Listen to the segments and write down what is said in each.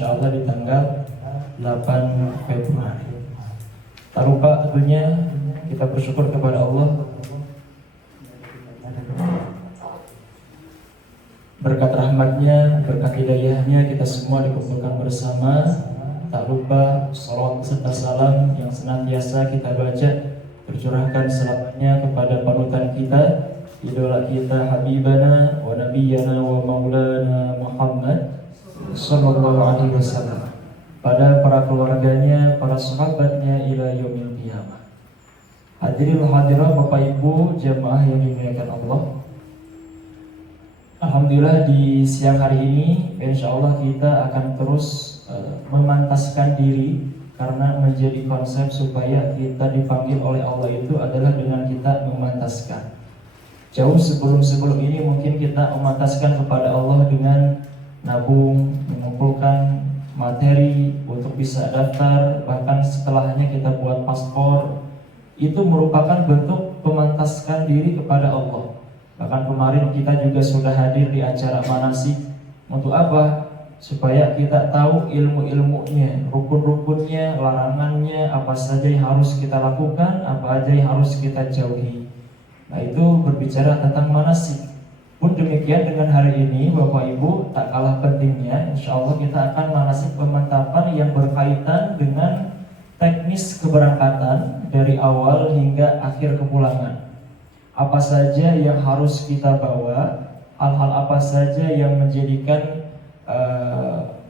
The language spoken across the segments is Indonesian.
insya Allah di tanggal 8 Februari. Tak lupa tentunya kita bersyukur kepada Allah berkat rahmatnya, berkat hidayahnya kita semua dikumpulkan bersama. Tak lupa salawat serta salam yang senantiasa kita baca tercurahkan selamanya kepada panutan kita, idola kita, habibana wa nabiyana wa maulana Muhammad sallallahu alaihi wasallam, pada para keluarganya, para sahabatnya ila yaumil qiyamah. Hadirin hadirat Bapak Ibu jamaah yang dimuliakan Allah. Alhamdulillah di siang hari ini insyaallah kita akan terus memantaskan diri, karena menjadi konsep supaya kita dipanggil oleh Allah itu adalah dengan kita memantaskan. Jauh sebelum ini mungkin kita memantaskan kepada Allah dengan nabung, mengumpulkan materi untuk bisa daftar, bahkan setelahnya kita buat paspor. Itu merupakan bentuk memantaskan diri kepada Allah. Bahkan kemarin kita juga sudah hadir di acara manasik. Untuk apa? Supaya kita tahu ilmu-ilmunya, rukun-rukunnya, larangannya, apa saja yang harus kita lakukan, apa aja yang harus kita jauhi. Nah, itu berbicara tentang manasik. Pun demikian dengan hari ini Bapak Ibu, tak kalah pentingnya insya Allah kita akan manasik pemantapan yang berkaitan dengan teknis keberangkatan dari awal hingga akhir kepulangan. Apa saja yang harus kita bawa, hal-hal apa saja yang menjadikan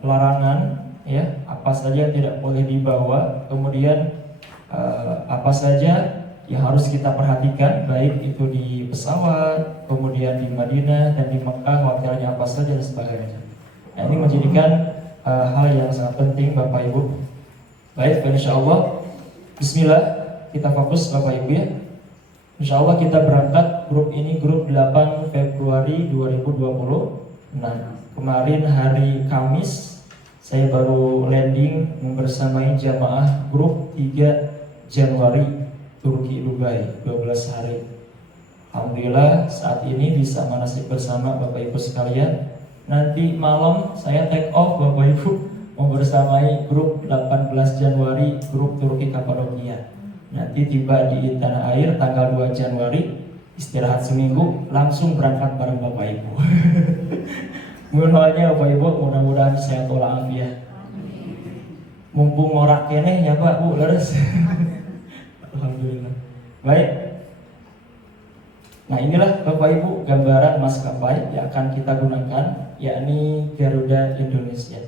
larangan, ya, apa saja yang tidak boleh dibawa, kemudian apa saja yang harus kita perhatikan, baik itu di pesawat, kemudian di Madinah dan di Mekah, hotelnya apa saja dan sebagainya. Nah, ini menjadikan hal yang sangat penting Bapak Ibu. Baik, insya Allah bismillah, kita fokus Bapak Ibu ya. Insya Allah kita berangkat grup ini, grup 8 Februari 2026. Kemarin hari Kamis saya baru landing membersamai jamaah grup 3 Januari Turki Dubai 12 hari. Alhamdulillah saat ini bisa manasik bersama Bapak Ibu sekalian. Nanti malam saya take off Bapak Ibu membersamai grup 18 Januari grup Turki Kapadokia. Nanti tiba di tanah air tanggal 2 Januari, istirahat seminggu, langsung berangkat bareng Bapak Ibu. Mudah-mudahan Bapak Ibu, mudah-mudahan saya tolak ya. Mumpung ngorak kene ya Pak Bu, leres. Alhamdulillah. Baik. Nah, inilah Bapak Ibu gambaran maskapai yang akan kita gunakan, yakni Garuda Indonesia.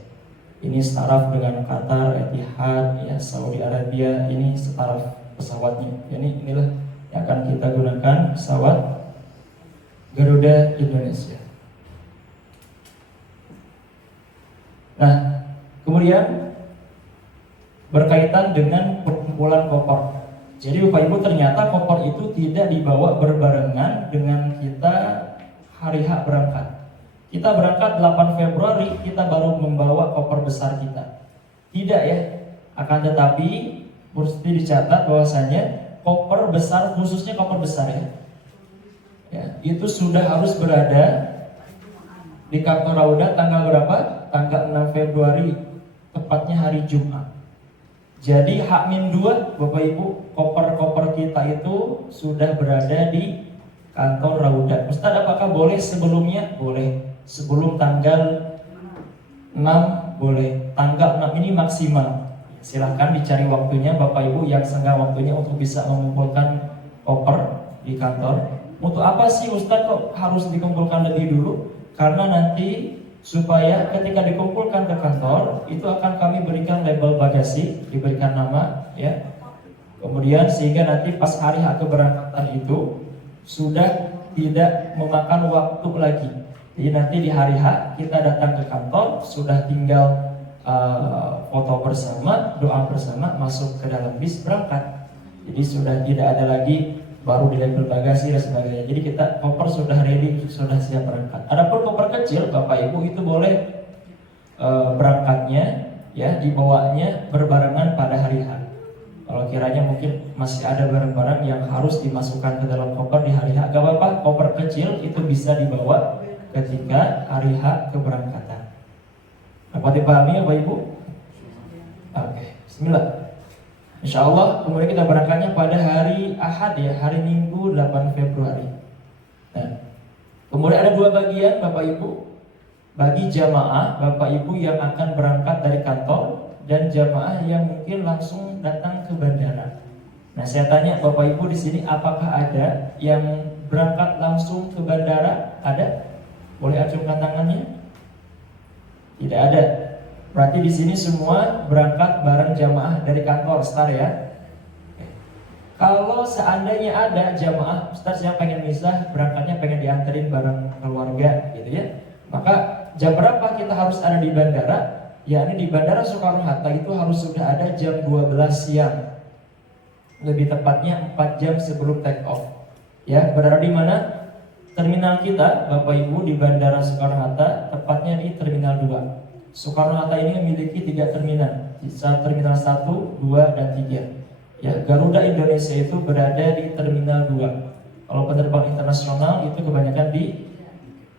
Ini setaraf dengan Qatar, Etihad, ya, Saudi Arabia, ini setaraf pesawatnya. Jadi inilah yang akan kita gunakan, pesawat Garuda Indonesia. Nah, kemudian berkaitan dengan pengumpulan koper. Jadi Bapak Ibu, ternyata koper itu tidak dibawa berbarengan dengan kita hari H berangkat. Kita berangkat 8 Februari, kita baru membawa koper besar kita. Tidak ya. Akan tetapi mesti dicatat bahwasanya koper besar, khususnya koper besar ya, itu sudah harus berada di kantor Rauda tanggal berapa? Tanggal 6 Februari, tepatnya hari Jumat. Jadi H-2 Bapak Ibu, koper-koper kita itu sudah berada di kantor Rauda. Ustaz, apakah boleh sebelumnya? Boleh. Sebelum tanggal 6 boleh. Tanggal 6 ini maksimal. Silahkan dicari waktunya Bapak Ibu yang senggang waktunya untuk bisa mengumpulkan koper di kantor. Untuk apa sih Ustaz kok harus dikumpulkan lebih dulu? Karena nanti supaya ketika dikumpulkan ke kantor itu akan kami berikan label bagasi, diberikan nama ya. Kemudian sehingga nanti pas hari H keberangkatan itu sudah tidak memakan waktu lagi. Jadi nanti di hari H kita datang ke kantor, sudah tinggal foto bersama, doa bersama, masuk ke dalam bis berangkat. Jadi sudah tidak ada lagi baru di label bagasi dan sebagainya. Jadi kita koper sudah ready, sudah siap berangkat. Adapun koper kecil Bapak Ibu itu boleh berangkatnya ya dibawanya berbarengan pada hari H. Kalau kiranya mungkin masih ada barang-barang yang harus dimasukkan ke dalam koper di hari H, gak apa-apa, koper kecil itu bisa dibawa ketika hari H keberangkatan. Dapat dipahami Bapak Ibu? Oke, bismillah. Insya Allah kemudian kita berangkatnya pada hari Ahad ya, hari Minggu 8 Februari. Nah, kemudian ada dua bagian Bapak Ibu. Bagi jamaah Bapak Ibu yang akan berangkat dari kantor dan jamaah yang mungkin langsung datang ke bandara. Nah, saya tanya Bapak Ibu di sini, apakah ada yang berangkat langsung ke bandara? Ada? Boleh acungkan tangannya? Tidak ada. Berarti di sini semua berangkat bareng jamaah dari kantor, Ustaz ya. Kalau seandainya ada jamaah, Ustaz yang pengen misah, berangkatnya pengen dianterin bareng keluarga gitu ya. Maka jam berapa kita harus ada di bandara? Yakni di Bandara Soekarno-Hatta itu harus sudah ada jam 12 siang. Lebih tepatnya 4 jam sebelum take off. Ya, berada di mana? Terminal kita, Bapak Ibu, di Bandara Soekarno-Hatta, tepatnya di Terminal 2. Soekarno-Hatta ini memiliki 3 terminal, Terminal 1, 2, dan 3. Ya, Garuda Indonesia itu berada di Terminal 2. Kalau penerbang internasional itu kebanyakan di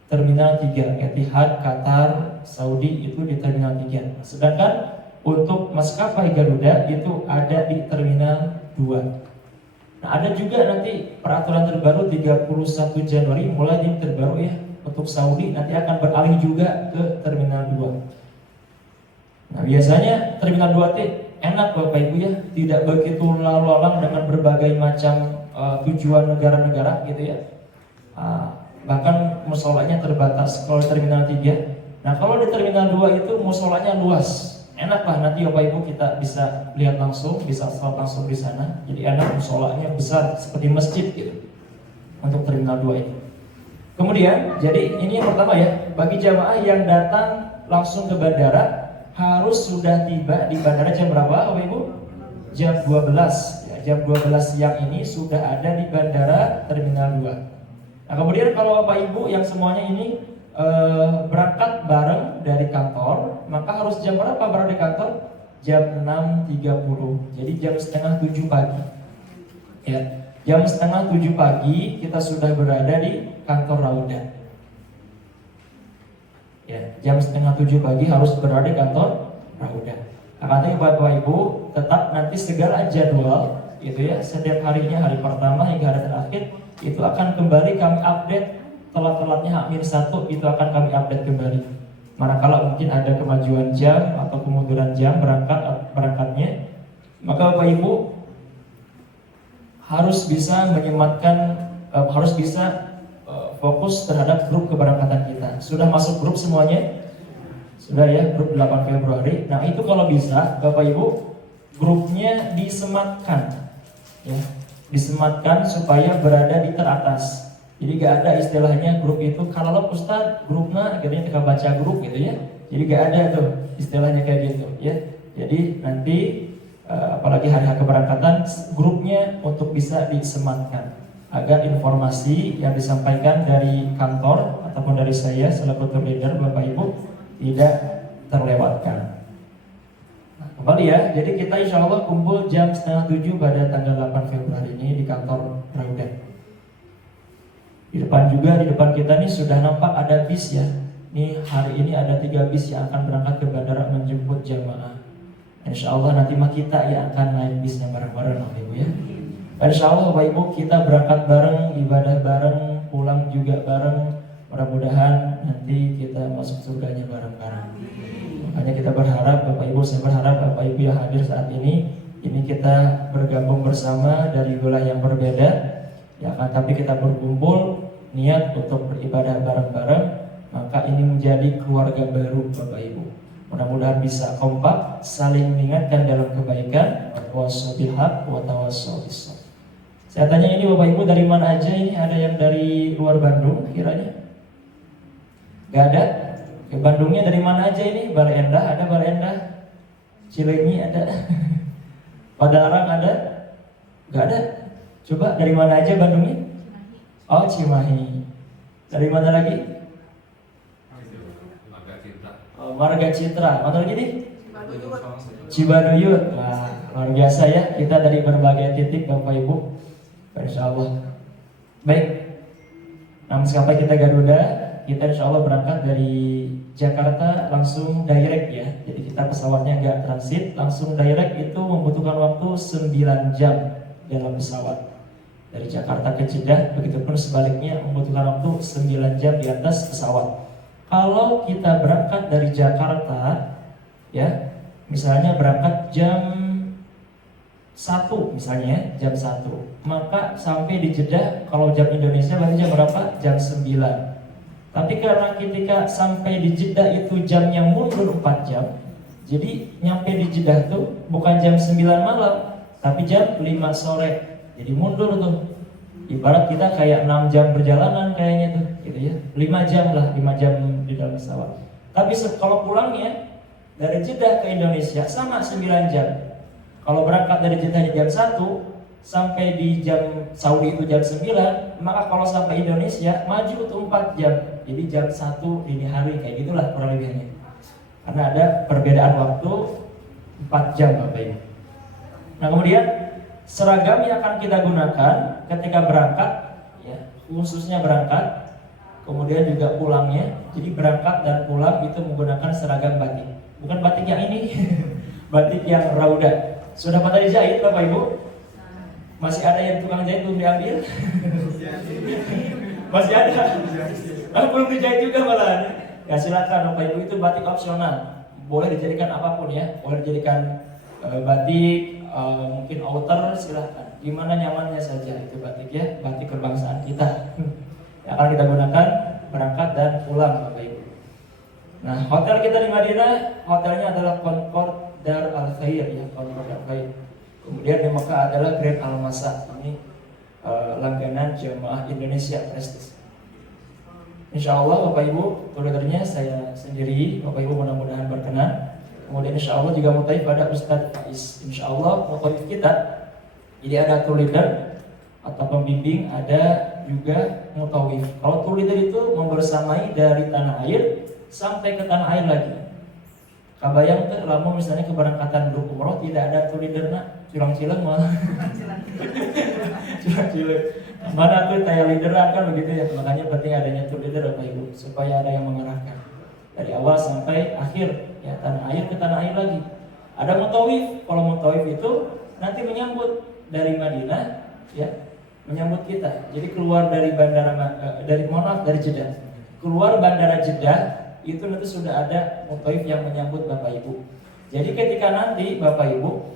Terminal 3, Etihad, Qatar, Saudi itu di Terminal 3. Sedangkan untuk maskapai Garuda itu ada di Terminal 2. Nah, ada juga nanti peraturan terbaru 31 Januari mulai ini terbaru ya, untuk Saudi nanti akan beralih juga ke Terminal 2. Nah, biasanya Terminal 2 itu enak Bapak Ibu ya, tidak begitu lalu lalang dengan berbagai macam tujuan negara-negara gitu ya. Bahkan musolanya terbatas kalau di Terminal 3. Nah, kalau di Terminal 2 itu musolanya luas. Enak lah nanti Bapak Ibu kita bisa lihat langsung, bisa sholat langsung di sana. Jadi enak, musolanya besar seperti masjid gitu untuk Terminal 2 ini. Kemudian, jadi ini yang pertama ya, bagi jamaah yang datang langsung ke bandara harus sudah tiba di bandara jam berapa Bapak Ibu? Jam 12 ya, jam 12 siang ini sudah ada di Bandara Terminal 2. Nah, kemudian kalau Bapak Ibu yang semuanya ini berangkat bareng dari kantor, maka harus jam berapa berada di kantor? Jam 6.30. Jadi jam setengah 7 pagi. Ya, jam setengah 7 pagi kita sudah berada di kantor Rauda. Ya, jam setengah 7 pagi harus berada di kantor Rauda. Nah, katanya Bapak Ibu tetap nanti segala jadwal gitu ya, setiap harinya, hari pertama hingga hari terakhir itu akan kembali kami update. Telat-telatnya H-1 itu akan kami update kembali. Manakala mungkin ada kemajuan jam atau kemunduran jam berangkatnya, maka Bapak Ibu harus bisa menyematkan, harus bisa fokus terhadap grup keberangkatan kita. Sudah masuk grup semuanya? Sudah ya, grup 8 Februari. Nah, itu kalau bisa Bapak Ibu grupnya disematkan ya, disematkan supaya berada di teratas. Jadi gak ada istilahnya grup itu kalau Ustaz grupnya akhirnya kita baca grup gitu ya. Jadi gak ada tuh istilahnya kayak gitu ya. Jadi nanti apalagi hari keberangkatan grupnya untuk bisa disematkan agar informasi yang disampaikan dari kantor ataupun dari saya selaku tour leader Bapak Ibu tidak terlewatkan. Nah, kembali ya, jadi kita insya Allah kumpul jam setengah 7 pada tanggal 8 Februari ini di kantor Rauda. Di depan kita nih sudah nampak ada bis ya. Nih hari ini ada 3 bis yang akan berangkat ke bandara menjemput jamaah. Insya Allah nanti mah kita yang akan naik bisnya bareng-bareng Bapak Ibu ya. Insya Allah Bapak Ibu kita berangkat bareng, ibadah bareng, pulang juga bareng. Mudah-mudahan nanti kita masuk surganya bareng-bareng. Makanya kita berharap Bapak Ibu, saya berharap Bapak Ibu yang hadir saat ini kita bergabung bersama dari wilayah yang berbeda. Ya kan, tapi kita berkumpul niat untuk beribadah bareng-bareng, maka ini menjadi keluarga baru Bapak Ibu. Mudah-mudahan bisa kompak, saling mengingatkan dalam kebaikan, watawassaw bil haq, watawassaw bis sabr. Saya tanya ini Bapak Ibu dari mana aja ini? Ada yang dari luar Bandung kiranya? Gak ada? Ke Bandungnya dari mana aja ini? Balai Endah ada, Balai Endah. Cilenyi ada. Padalarang ada? Gak ada? Coba dari mana aja Bandungnya? Oh, Cimahi. Dari mana lagi? Marga Citra. Oh, Marga Citra. Mana lagi nih? Cibaduyut. Wah, luar biasa ya. Kita dari berbagai titik Bapak Ibu. Insya Allah. Baik. Nah, maskapai kita Garuda, kita insya Allah berangkat dari Jakarta langsung direct ya. Jadi kita pesawatnya nggak transit, langsung direct itu membutuhkan waktu 9 jam dalam pesawat. Dari Jakarta ke Jeddah, begitupun sebaliknya membutuhkan waktu 9 jam di atas pesawat. Kalau kita berangkat dari Jakarta, ya, misalnya berangkat jam 1 misalnya, jam 1, maka sampai di Jeddah, kalau jam Indonesia berarti jam berapa? Jam 9. Tapi karena ketika sampai di Jeddah itu jamnya mundur 4 jam, jadi nyampe di Jeddah tuh bukan jam 9 malam, tapi jam 5 sore. Jadi mundur tuh. Ibarat kita kayak 6 jam perjalanan kayaknya tuh, gitu ya. 5 jam lah, 5 jam di dalam pesawat. Tapi kalau pulangnya dari Jeddah ke Indonesia sama 9 jam. Kalau berangkat dari Jeddah di jam 1 sampai di jam Saudi itu jam 9, maka kalau sampai Indonesia maju tuh 4 jam. Jadi jam 1 dini hari, kayak gitulah kurang lebihnya. Karena ada perbedaan waktu 4 jam Bapak Ibu. Nah, kemudian seragam yang akan kita gunakan ketika berangkat, ya, khususnya berangkat, kemudian juga pulangnya. Jadi berangkat dan pulang itu menggunakan seragam batik. Bukan batik yang ini, batik yang rauda. Sudah pada dijahit Bapak Ibu? Masih ada yang tukang jahit belum diambil? Masih ada? Belum dijahit juga malahan. Ya silakan Bapak Ibu, itu batik opsional. Boleh dijadikan apapun ya. Boleh dijadikan batik, mungkin outer, silakan. Gimana nyamannya saja itu batik ya. Batik kebangsaan kita. Yang akan kita gunakan berangkat dan pulang Bapak Ibu. Nah, hotel kita di Madinah, hotelnya adalah Concord Dar Al Khair ya, Concord Dar Al Khair. Kemudian di Mekah adalah Grand Al Masa, ini langganan jemaah Indonesia Prestige. Insya Allah Bapak Ibu, tulisannya saya sendiri, Bapak Ibu mudah-mudahan berkenan. Kemudian insya Allah juga mutaif pada Ustadz Faiz. Insya Allah mutaif kita, jadi ada tour leader atau pembimbing, ada juga mutawif. Kalau tour leader itu membersamai dari tanah air sampai ke tanah air lagi. Kabayang tuh, lama misalnya keberangkatan grup umroh tidak ada tour leader nak, curang-cileng malah. Curang-cileng. Mana tuh taya leaderan kan begitu ya. Makanya penting adanya tour leader Bapak Ibu, supaya ada yang mengarahkan dari awal sampai akhir ya, tanah air ke tanah air lagi. Ada mutawif. Kalau mutawif itu nanti menyambut dari Madinah ya, menyambut kita. Jadi keluar dari bandara dari Jeddah. Keluar bandara Jeddah itu nanti sudah ada mutawif yang menyambut Bapak Ibu. Jadi ketika nanti Bapak Ibu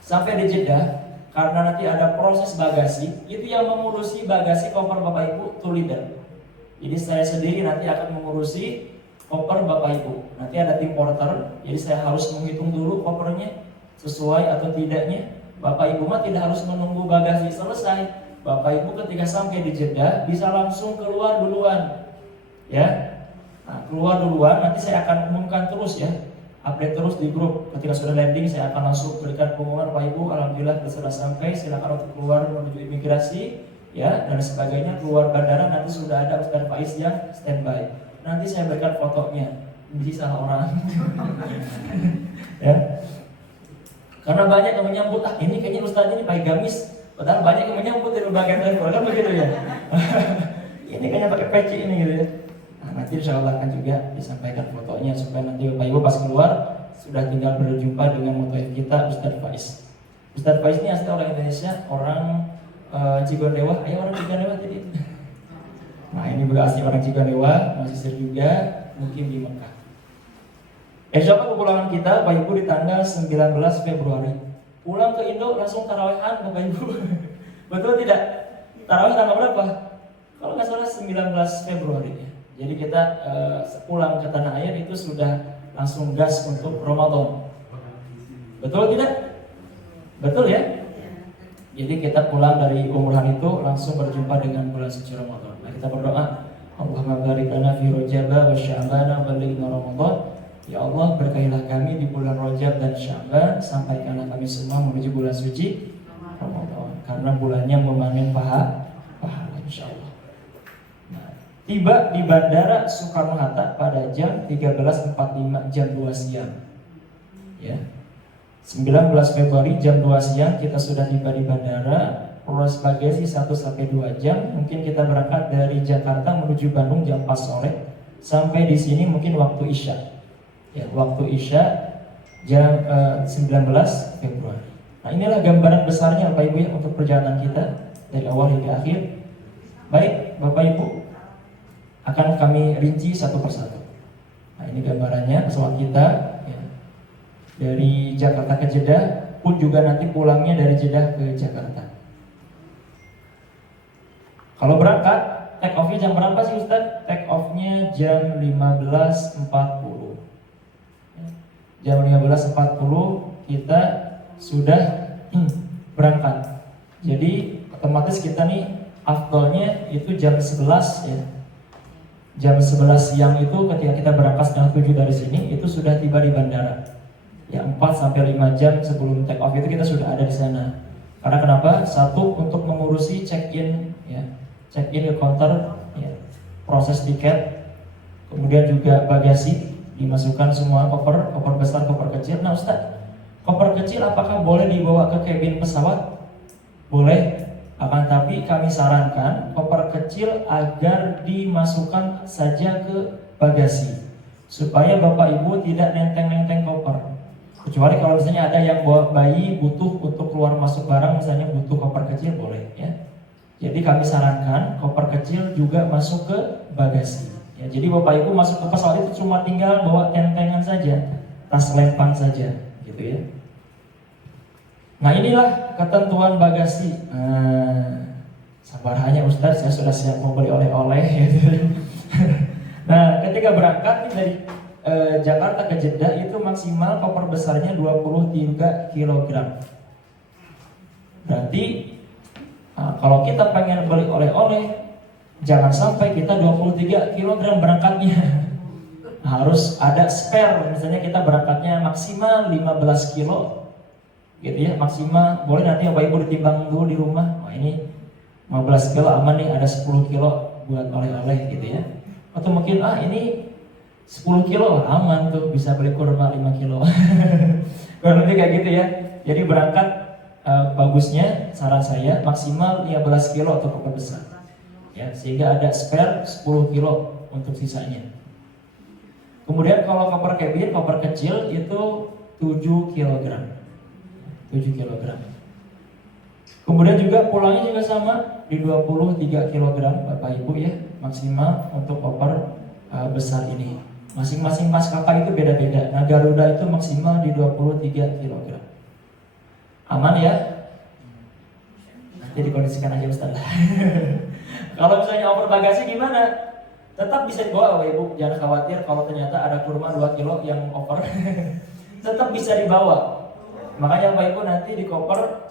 sampai di Jeddah, karena nanti ada proses bagasi, itu yang mengurusi bagasi koper Bapak Ibu tour leader. Jadi saya sendiri nanti akan mengurusi koper Bapak Ibu. Nanti ada tim porter, jadi saya harus menghitung dulu kopernya sesuai atau tidaknya. Bapak Ibu mah tidak harus menunggu bagasi selesai. Bapak Ibu ketika sampai di Jeddah bisa langsung keluar duluan, ya. Nah, keluar duluan, nanti saya akan umumkan terus ya, update terus di grup. Ketika sudah landing, saya akan langsung berikan pengumuman, Pak Ibu, alhamdulillah sudah sampai, silakan untuk keluar menuju imigrasi, ya, dan sebagainya. Keluar bandara nanti sudah ada Ustadz Faiz yang standby. Nanti saya berikan fotonya, jadi salah orang, ya. Karena banyak yang menyambut, ini kayaknya Ustadz ini pakai gamis, padahal banyak yang menyambut dari bagian level, kan begitu ya. Ini kayaknya pakai peci ini gitu ya. Nanti insya Allah akan juga disampaikan fotonya supaya nanti Bapak Ibu pas keluar sudah tinggal berjumpa dengan mutawif kita Ustadz Faiz. Ustadz Faiz ini asli orang Indonesia, orang Cigondewa. Ayo orang Cigondewa tadi. Nah ini juga asli orang Cigondewa, mahasiswa juga mungkin di Mekah. Insya Allah kepulangan kita Bapak Ibu di tanggal 19 Februari. Pulang ke Indo langsung tarawehan Bapak Ibu. Betul tidak? Tarawih tanggal berapa? Kalau nggak salah 19 Februari ya. Jadi kita pulang ke tanah air itu sudah langsung gas untuk Ramadan. Betul tidak? Betul ya? Jadi kita pulang dari umrohan itu langsung berjumpa dengan bulan suci Ramadan. Nah kita berdoa, Allahumma barik lana fi Rajab wa Sya'ban wa balighna Ramadan. Ya Allah, berkahilah kami di bulan Rajab dan Sya'ban, sampaikanlah kami semua menuju bulan suci Ramadan. Karena bulannya memanen pahala insyaallah. Tiba di Bandara Soekarno-Hatta pada jam 13.45 jam 2 siang. Ya. 19 Februari jam 2 siang kita sudah tiba di bandara. Proses bagasi 1-2 jam. Mungkin kita berangkat dari Jakarta menuju Bandung jam 4 sore. sampai di sini mungkin waktu Isya. Ya, waktu Isya jam 19 Februari. Nah, inilah gambaran besarnya Bapak Ibu ya untuk perjalanan kita dari awal hingga akhir. Baik, Bapak Ibu, akan kami rinci satu persatu. Nah, ini gambarannya pesawat kita ya. Dari Jakarta ke Jeddah pun juga nanti pulangnya dari Jeddah ke Jakarta. Kalau berangkat, take off-nya jam berapa sih Ustadz? Take off-nya jam 15.40. Jam 15.40 kita sudah berangkat. Jadi otomatis kita nih afdolnya itu jam 11 ya. Jam 11 siang itu ketika kita berangkat setengah 7 dari sini itu sudah tiba di bandara. Ya 4-5 jam sebelum take off itu kita sudah ada di sana. Karena kenapa? Satu, untuk mengurusi check-in ya. Check-in ke counter ya. Proses tiket. Kemudian juga bagasi, dimasukkan semua koper besar, koper kecil. Nah Ustaz, koper kecil apakah boleh dibawa ke kabin pesawat? Boleh. Akan tapi kami sarankan koper kecil agar dimasukkan saja ke bagasi, supaya Bapak Ibu tidak nenteng-nenteng koper. Kecuali kalau misalnya ada yang bawa bayi butuh untuk keluar masuk barang, misalnya butuh koper kecil, boleh ya. Jadi kami sarankan koper kecil juga masuk ke bagasi. Ya, jadi Bapak Ibu masuk ke pesawat itu cuma tinggal bawa tentengan saja, tas lempang saja, gitu ya. Nah inilah ketentuan bagasi. Sabar hanya Ustaz, saya sudah siap mau beli oleh-oleh. Gitu. Nah ketika berangkat dari Jakarta ke Jeddah itu maksimal koper besarnya 23 kg. Berarti kalau kita pengen beli oleh-oleh, jangan sampai kita 23 kg berangkatnya. Harus ada spare, misalnya kita berangkatnya maksimal 15 kilo gitu ya, maksimal. Boleh nanti Bapak Ibu ditimbang dulu di rumah. Oh ini 15 kilo aman nih, ada 10 kilo buat oleh-oleh gitu ya. Atau mungkin ini 10 kilo aman tuh, bisa beli kurma 5 kilo. Kurang lebih kayak gitu ya. Jadi berangkat bagusnya saran saya maksimal 15 kilo atau koper besar. Ya, sehingga ada spare 10 kilo untuk sisanya. Kemudian kalau koper cabin, koper kecil itu 7 kg. 7 kg. Kemudian juga pulangnya juga sama di 23 kg Bapak Ibu ya, maksimal untuk koper besar ini. Masing-masing maskapai itu beda-beda. Nah, Garuda itu maksimal di 23 kg. Aman ya? Nanti dikondisikan aja Ustaz. Kalau misalnya over bagasi gimana? Tetap bisa dibawa Bapak Ibu, jangan khawatir kalau ternyata ada kurma 2 kilo yang over. Tetap bisa dibawa. Makanya Bapak Ibu nanti di koper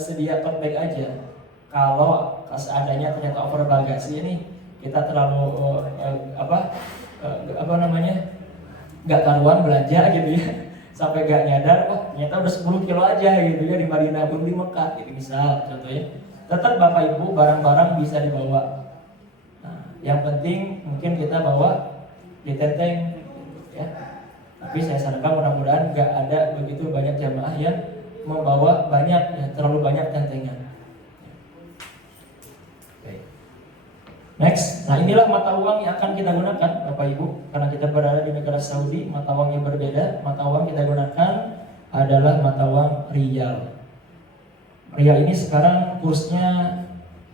sedia tote bag aja. Kalau seandainya ternyata over bagasi ini kita terlalu nggak karuan belanja gitu ya, sampai nggak nyadar, ternyata udah 10 kilo aja gitu ya di Madinah, belum di Mekah gitu misal contohnya. Tetap Bapak Ibu barang-barang bisa dibawa. Nah, yang penting mungkin kita bawa di tenteng ya. Tapi saya sarankan mudah-mudahan nggak ada begitu banyak jamaah yang membawa banyak ya, terlalu banyak tentengan. Next, nah inilah mata uang yang akan kita gunakan Bapak Ibu. Karena kita berada di negara Saudi, mata uangnya berbeda. Mata uang kita gunakan adalah mata uang riyal. Riyal ini sekarang kursnya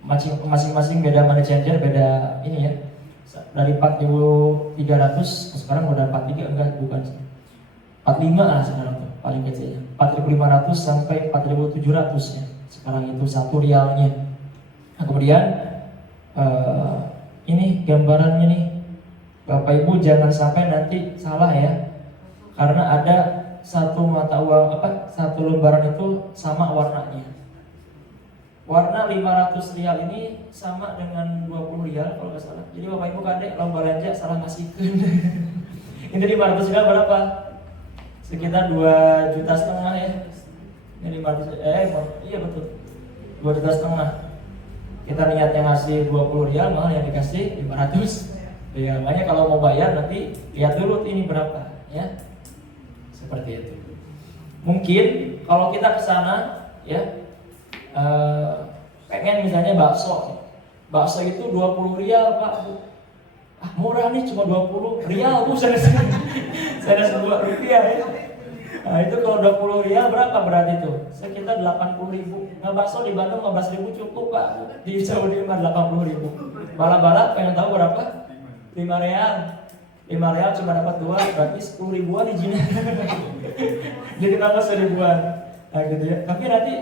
masing-masing beda money changer, beda ini ya. Dari 4.300 sekarang udah 43, enggak bukan 45 lah sekarang tuh paling kecilnya. 4.500 sampai 4.700 ya. Sekarang itu satu rialnya. Nah, kemudian ini gambarannya nih Bapak Ibu, jangan sampai nanti salah ya, karena ada satu mata uang satu lembaran itu sama warnanya. Warna 500 rial ini sama dengan 20 rial kalau nggak salah. Jadi Bapak Ibu kadek lomba belanja salah ngasihkan. Ini 500 rial berapa? Sekitar 2,5 juta ya. Ini 500 iya betul. 2,5 juta. Kita niatnya ngasih 20 rial, malah yang dikasih 500. Ya, makanya kalau mau bayar nanti lihat dulu ini berapa ya. Seperti itu. Mungkin kalau kita ke sana ya pengen misalnya bakso itu 20 rial Pak Bu. Ah murah nih cuma 20 rial bu, saya sebuah rupiah ya. Nah itu kalau 20 rial berapa berarti itu? Sekitar 80.000. Nah bakso di Bandung 15.000 cukup pak, di Saudi mah 80.000. Balap-balap pengen tahu berapa? 5 real. 5 real cuma dapat 2, berarti 10 ribuan izinnya. Jadi tambah 1.000-an. Nah gitu ya. Tapi nanti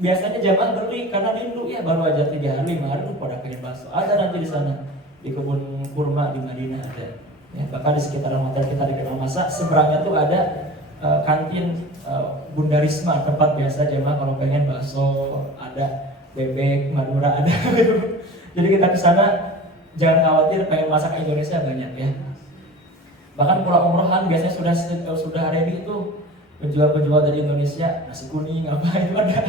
biasanya jamaah beli karena rindu ya, baru aja 3 hari 5 hari pada pengen bakso. Ada nanti di sana di kebun kurma di Madinah ada. Ya, bahkan di sekitaran hotel kita di Kenal Masa seberangnya tuh ada kantin Bunda Risma, tempat biasa jemaah kalau pengen bakso, ada bebek Madura ada. Jadi kita ke sana jangan khawatir, pengen masak Indonesia banyak ya. Bahkan pulau umrohan biasanya sudah ready itu penjual-penjual dari Indonesia, nasi kuning apa itu ada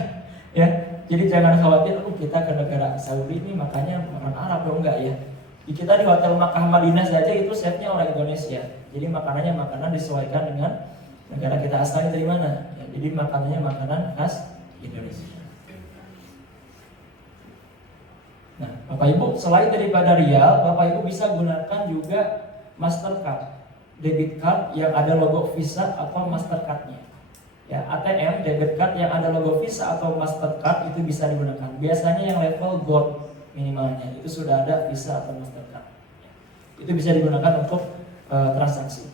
ya. Jadi jangan khawatir kita ke negara Saudi ini makanya makan Arab dong, enggak ya. Kita di hotel Makkah Madinah saja itu chefnya orang Indonesia. Jadi makanannya makanan disesuaikan dengan negara kita asalnya dari mana ya, jadi makanannya makanan khas Indonesia. Nah Bapak Ibu, selain daripada rial, Bapak Ibu bisa gunakan juga Mastercard, debit card yang ada logo Visa atau Mastercard-nya. Ya, ATM debit card yang ada logo Visa atau Mastercard itu bisa digunakan. Biasanya yang level gold minimalnya itu sudah ada Visa atau Mastercard. Itu bisa digunakan untuk transaksi.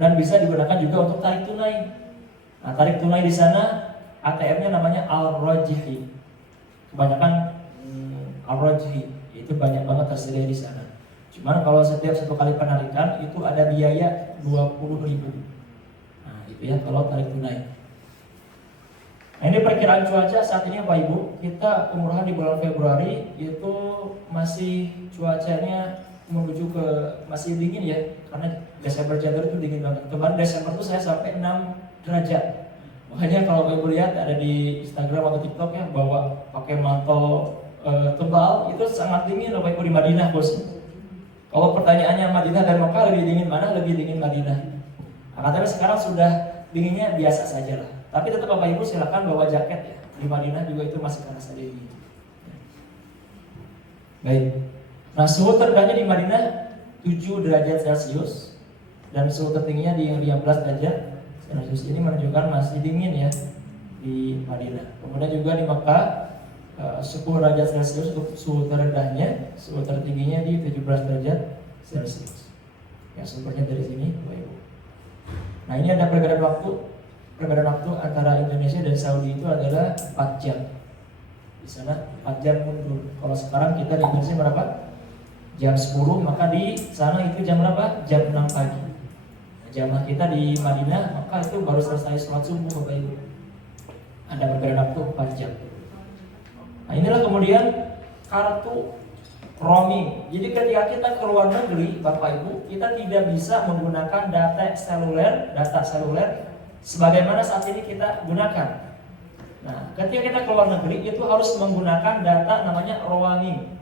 Dan bisa digunakan juga untuk tarik tunai. Nah, tarik tunai di sana ATM-nya namanya Al-Rajhi. Kebanyakan Al-Rajhi itu banyak banget tersedia di sana. Cuman kalau setiap satu kali penarikan itu ada biaya 20.000. Nah, itu ya kalau tarik tunai. Nah, ini perkiraan cuaca saat ini Bapak Ibu. Kita umrohan di bulan Februari itu masih cuacanya menuju ke masih dingin ya, karena Desember Januari itu dingin banget. Kemarin Desember itu saya sampai 6 derajat. Makanya kalau Bapak Ibu lihat ada di Instagram atau TikTok ya, bawa pakai mantel tebal itu sangat dingin Bapak Ibu di Madinah bos. Kalau pertanyaannya Madinah dan Mekah lebih dingin mana? Lebih dingin Madinah. Nah, katanya sekarang sudah dinginnya biasa saja lah. Tapi tetap Bapak Ibu silakan bawa jaket ya. Di Madinah juga itu masih terasa dingin. Baik. Nah suhu terendahnya di Madinah 7 derajat Celcius dan suhu tertingginya di 15 derajat Celcius. Ini menunjukkan masih dingin ya di Madinah. Kemudian juga di Mekah 10 derajat Celcius untuk suhu terendahnya, suhu tertingginya di 17 derajat Celcius. Ya sumbernya dari sini Bapak Ibu. Nah ini ada perbedaan waktu antara Indonesia dan Saudi itu adalah 4 jam. Di sana 4 jam mundur. Kalau sekarang kita di Indonesia berapa? Jam 10, maka di sana itu jam berapa? Jam 6 pagi. Nah, jamaah kita di Madinah, maka itu baru selesai sholat subuh Bapak Ibu. Ada perbedaan waktu 4 jam. Nah inilah kemudian kartu roaming. Jadi ketika kita ke luar negeri Bapak Ibu, kita tidak bisa menggunakan data seluler sebagaimana saat ini kita gunakan. Nah ketika kita ke luar negeri itu harus menggunakan data namanya roaming.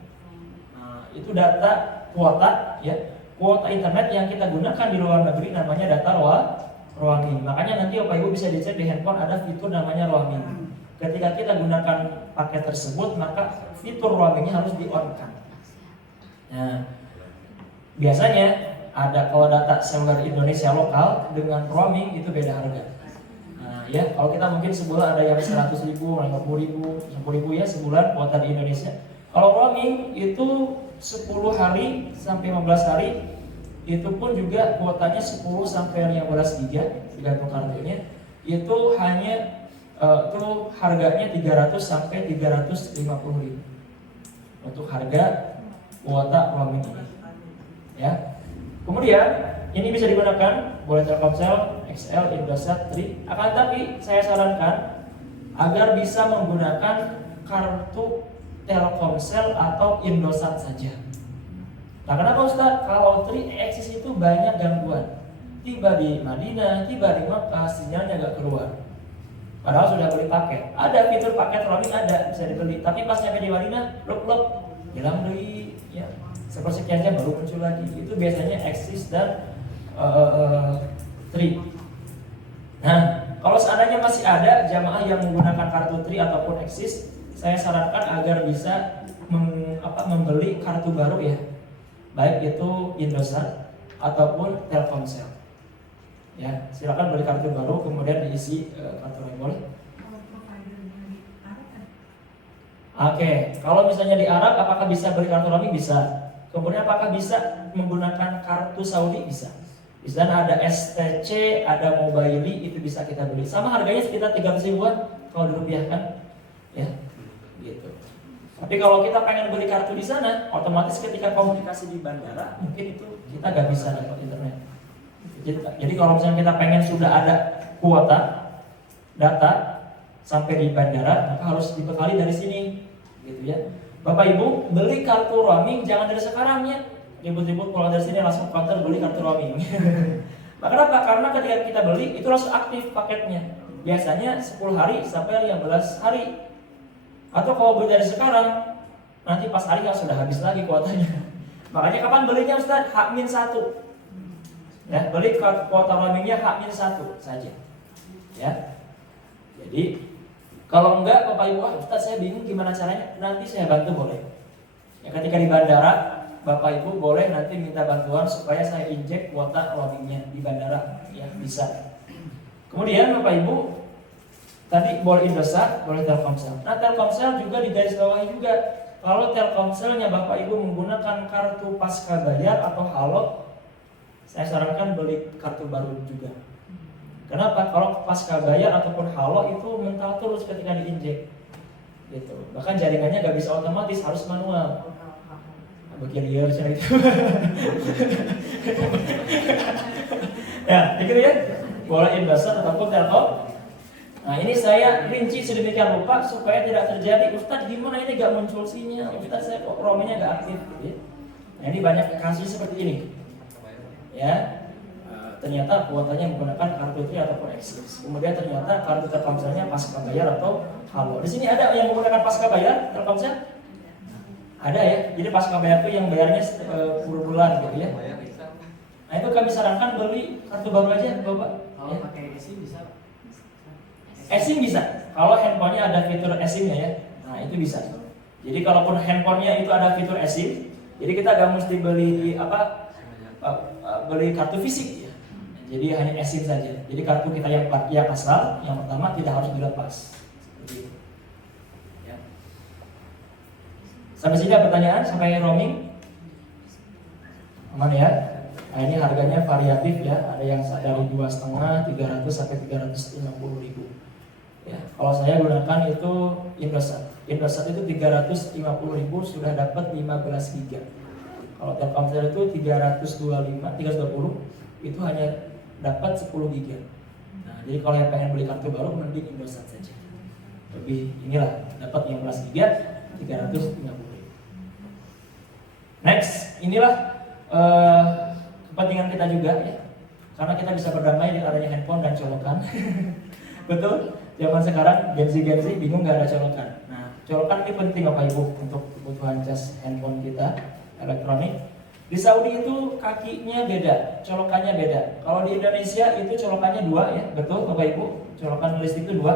Nah itu data kuota ya, kuota internet yang kita gunakan di luar negeri namanya data roaming. Makanya nanti Bapak Ibu bisa dicek di handphone ada fitur namanya roaming. Ketika kita gunakan paket tersebut, maka fitur roamingnya harus di-on-kan. Nah, biasanya ada kalau data seluler Indonesia lokal dengan roaming itu beda harga. Nah, ya kalau kita mungkin sebulan ada yang 100.000, 50.000, 10.000 ya sebulan kuota di Indonesia. Kalau roaming itu 10 hari sampai 15 hari itu pun juga kuotanya 10 sampai 15 GB tergantung kartunya. Itu hanya itu harganya 300 sampai 350.000 untuk harga kuota roaming ini. Ya. Kemudian ini bisa digunakan boleh Telkomsel, XL, Indosat, Tri. Akan tapi saya sarankan agar bisa menggunakan kartu Telkomsel atau Indosat saja. Nah kenapa Ustaz? Kalau Tri Axis itu banyak gangguan. Tiba di Madinah, tiba di Makkah, sinyalnya agak keluar. Padahal sudah beli paket. Ada fitur paket roaming ada bisa dibeli. Tapi pas nyampe di Madinah, blok hilang dari ya. Sepersekian jam baru muncul lagi. Itu biasanya Axis dan Tri. Nah, kalau seandainya masih ada jamaah yang menggunakan kartu Tri ataupun Axis, saya sarankan agar bisa membeli kartu baru ya, baik itu Indosat ataupun Telkomsel. Ya, silakan beli kartu baru kemudian diisi kartu roaming, boleh. Oke, kalau misalnya di Arab apakah bisa beli kartu roaming? Bisa. Kemudian apakah bisa menggunakan kartu Saudi? Bisa. Di sana ada STC, ada Mobily, itu bisa kita beli. Sama harganya sekitar 300 ribuan kalau dirupiahkan, ya, gitu. Tapi kalau kita pengen beli kartu di sana, otomatis ketika komunikasi di bandara, mungkin itu kita nggak bisa dapat internet. Jadi kalau misalnya kita pengen sudah ada kuota data sampai di bandara, maka harus dibekali dari sini. Gitu ya, Bapak Ibu beli kartu roaming jangan dari sekarang ya, ribut-ribut pulang dari sini langsung counter beli kartu roaming. Maka kenapa? Karena ketika kita beli itu langsung aktif paketnya, biasanya 10 hari sampai 15 hari. Atau kalau beli dari sekarang, nanti pas hari kan sudah habis lagi kuotanya. Makanya kapan belinya Ustaz? H-1 ya, beli kuota roamingnya H-1 saja ya. Jadi kalau enggak, Bapak Ibu, Ustaz saya bingung gimana caranya, nanti saya bantu boleh. Ya, ketika di bandara, Bapak Ibu boleh nanti minta bantuan supaya saya injek kuota roamingnya di bandara, ya bisa. Kemudian Bapak Ibu, tadi boleh Indosat, boleh Telkomsel. Nah Telkomsel juga di garis bawah juga. Kalau Telkomselnya Bapak Ibu menggunakan kartu pasca bayar atau halo, saya sarankan beli kartu baru juga. Kenapa? Kalau pasca bayar ataupun halo itu mental terus ketika diinjek, gitu. Bahkan jaringannya nggak bisa otomatis, harus manual. Begini cara itu. Ya, begitu ya. Boleh Indosat ataupun Telkom. Nah ini saya rinci sedemikian rupa supaya tidak terjadi, Ustaz gimana ini nggak muncul sinyal, Ustaz saya kok roamingnya nggak aktif. Gitu. Nah ini banyak kasus seperti ini. Ya. Ternyata kuotanya menggunakan kartu Tri ataupun Axis. Kemudian ternyata kartu Telkomselnya pasca bayar atau halo. Di sini ada yang menggunakan pasca bayar Telkomsel? Ada ya. Jadi pasca bayar itu yang bayarnya per bulan gitu ya. Nah itu kami sarankan beli kartu baru aja, Bapak. Kalau pakai eSIM bisa? eSIM bisa. Kalau handphonenya ada fitur eSIM-nya ya. Nah itu bisa. Jadi kalaupun handphonenya itu ada fitur eSIM, jadi kita gak mesti beli beli kartu fisik. Jadi hanya eSIM saja. Jadi kartu kita yang asal, yang pertama tidak harus dilepas. Seperti itu. Ya. Sampai sini ada pertanyaan sampai roaming? Aman ya? Nah ini harganya variatif ya. Ada yang dari 2,5, 300 sampai 350 ribu. Ya. Kalau saya gunakan itu Indosat. Indosat itu 350 ribu sudah dapat 15 giga. Kalau Telkomsel itu 320 itu hanya dapat 10 giga. Nah, jadi kalau yang pengen beli kartu baru mending Indosat saja. Lebih inilah dapat 15 giga 350 ribu. Next, inilah kepentingan kita juga ya. Karena kita bisa berdamai dengan adanya handphone dan colokan. Betul? Zaman sekarang Gen Z bingung gak ada colokan. Nah, colokan ini penting Bapak Ibu untuk kebutuhan cas handphone kita elektronik. Di Saudi itu kakinya beda, colokannya beda. Kalau di Indonesia itu colokannya 2 ya, betul Bapak Ibu? Colokan list itu 2.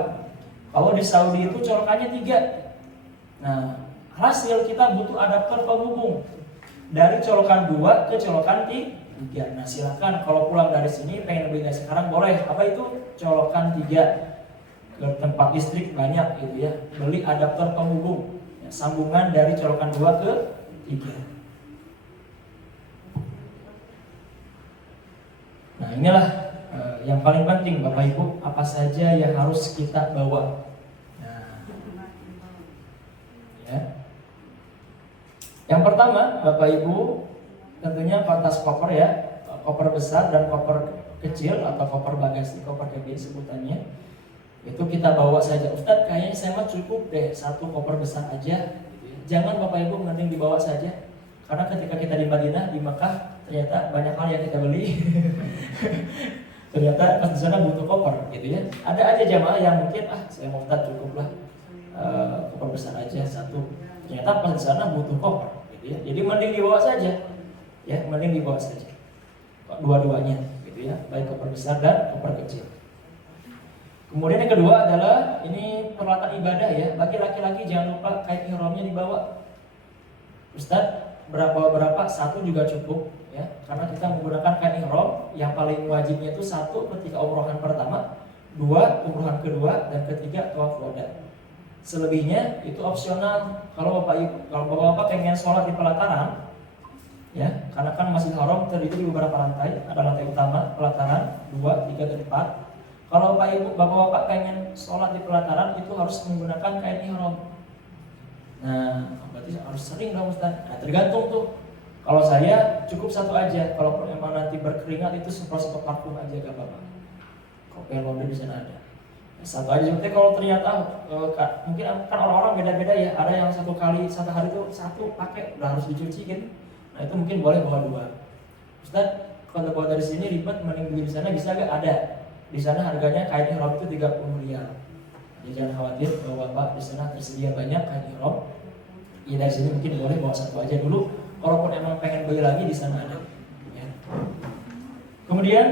Kalau di Saudi itu colokannya 3. Nah, hasil kita butuh adaptor penghubung dari colokan 2 ke colokan 3. Nah, silakan kalau pulang dari sini pengen beli sekarang boleh. Apa itu? Colokan 3 ke tempat listrik banyak gitu ya. Beli adaptor penghubung, ya, sambungan dari colokan 2 ke 3. Nah inilah yang paling penting Bapak Ibu, apa saja yang harus kita bawa. Nah, ya. Yang pertama Bapak Ibu tentunya tas koper ya, koper besar dan koper kecil atau koper bagasi, koper cabin sebutannya. Itu kita bawa saja. Ustadz kayaknya saya mah cukup deh 1 koper besar aja. Jangan Bapak Ibu, mending dibawa saja. Karena ketika kita di Madinah, di Mekah, ternyata banyak hal yang kita beli. Ternyata pas di sana butuh koper, gitu ya. Ada aja jamaah yang mungkin saya mau cukuplah koper besar aja 1. Ternyata pas di sana butuh koper, gitu ya. Jadi mending dibawa saja, ya, mending dibawa saja. Dua-duanya, gitu ya, baik koper besar dan koper kecil. Kemudian yang kedua adalah ini peralatan ibadah ya. Bagi laki-laki jangan lupa kain ihramnya dibawa. Ustadz, berapa satu juga cukup ya, karena kita menggunakan kain ihram yang paling wajibnya itu satu ketika umrohan pertama, dua umrohan kedua, dan ketiga tawaf wada. Selebihnya itu opsional. Kalau bapak pengen sholat di pelataran ya, karena kan Masjidil Haram terdiri di beberapa lantai, ada lantai utama, pelataran 2, 3, dan 4. Kalau bapak pengen sholat di pelataran itu harus menggunakan kain ihram. Nah, berarti harus sering dong Ustaz. Nah, tergantung tuh. Kalau saya cukup satu aja. Kalau emang nanti berkeringat itu semprot parfum aja gak apa-apa. Kopi laundry di sana ada. Satu aja. Seperti kalau ternyata mungkin kan orang-orang beda-beda ya. Ada yang satu hari itu satu pakai udah harus dicuci kan. Nah, itu mungkin boleh bawa 2. Ustaz, kalau bawa dari sini ribet, mending beli di sana bisa gak? Ada. Di sana harganya kain ihram itu 30 riyal. Jadi jangan khawatir bahwa Bapak di sana tersedia banyak kain ihram. Ya dari sini mungkin boleh bawa satu aja dulu. Kalaupun emang pengen beli lagi di sana ada. Ya. Kemudian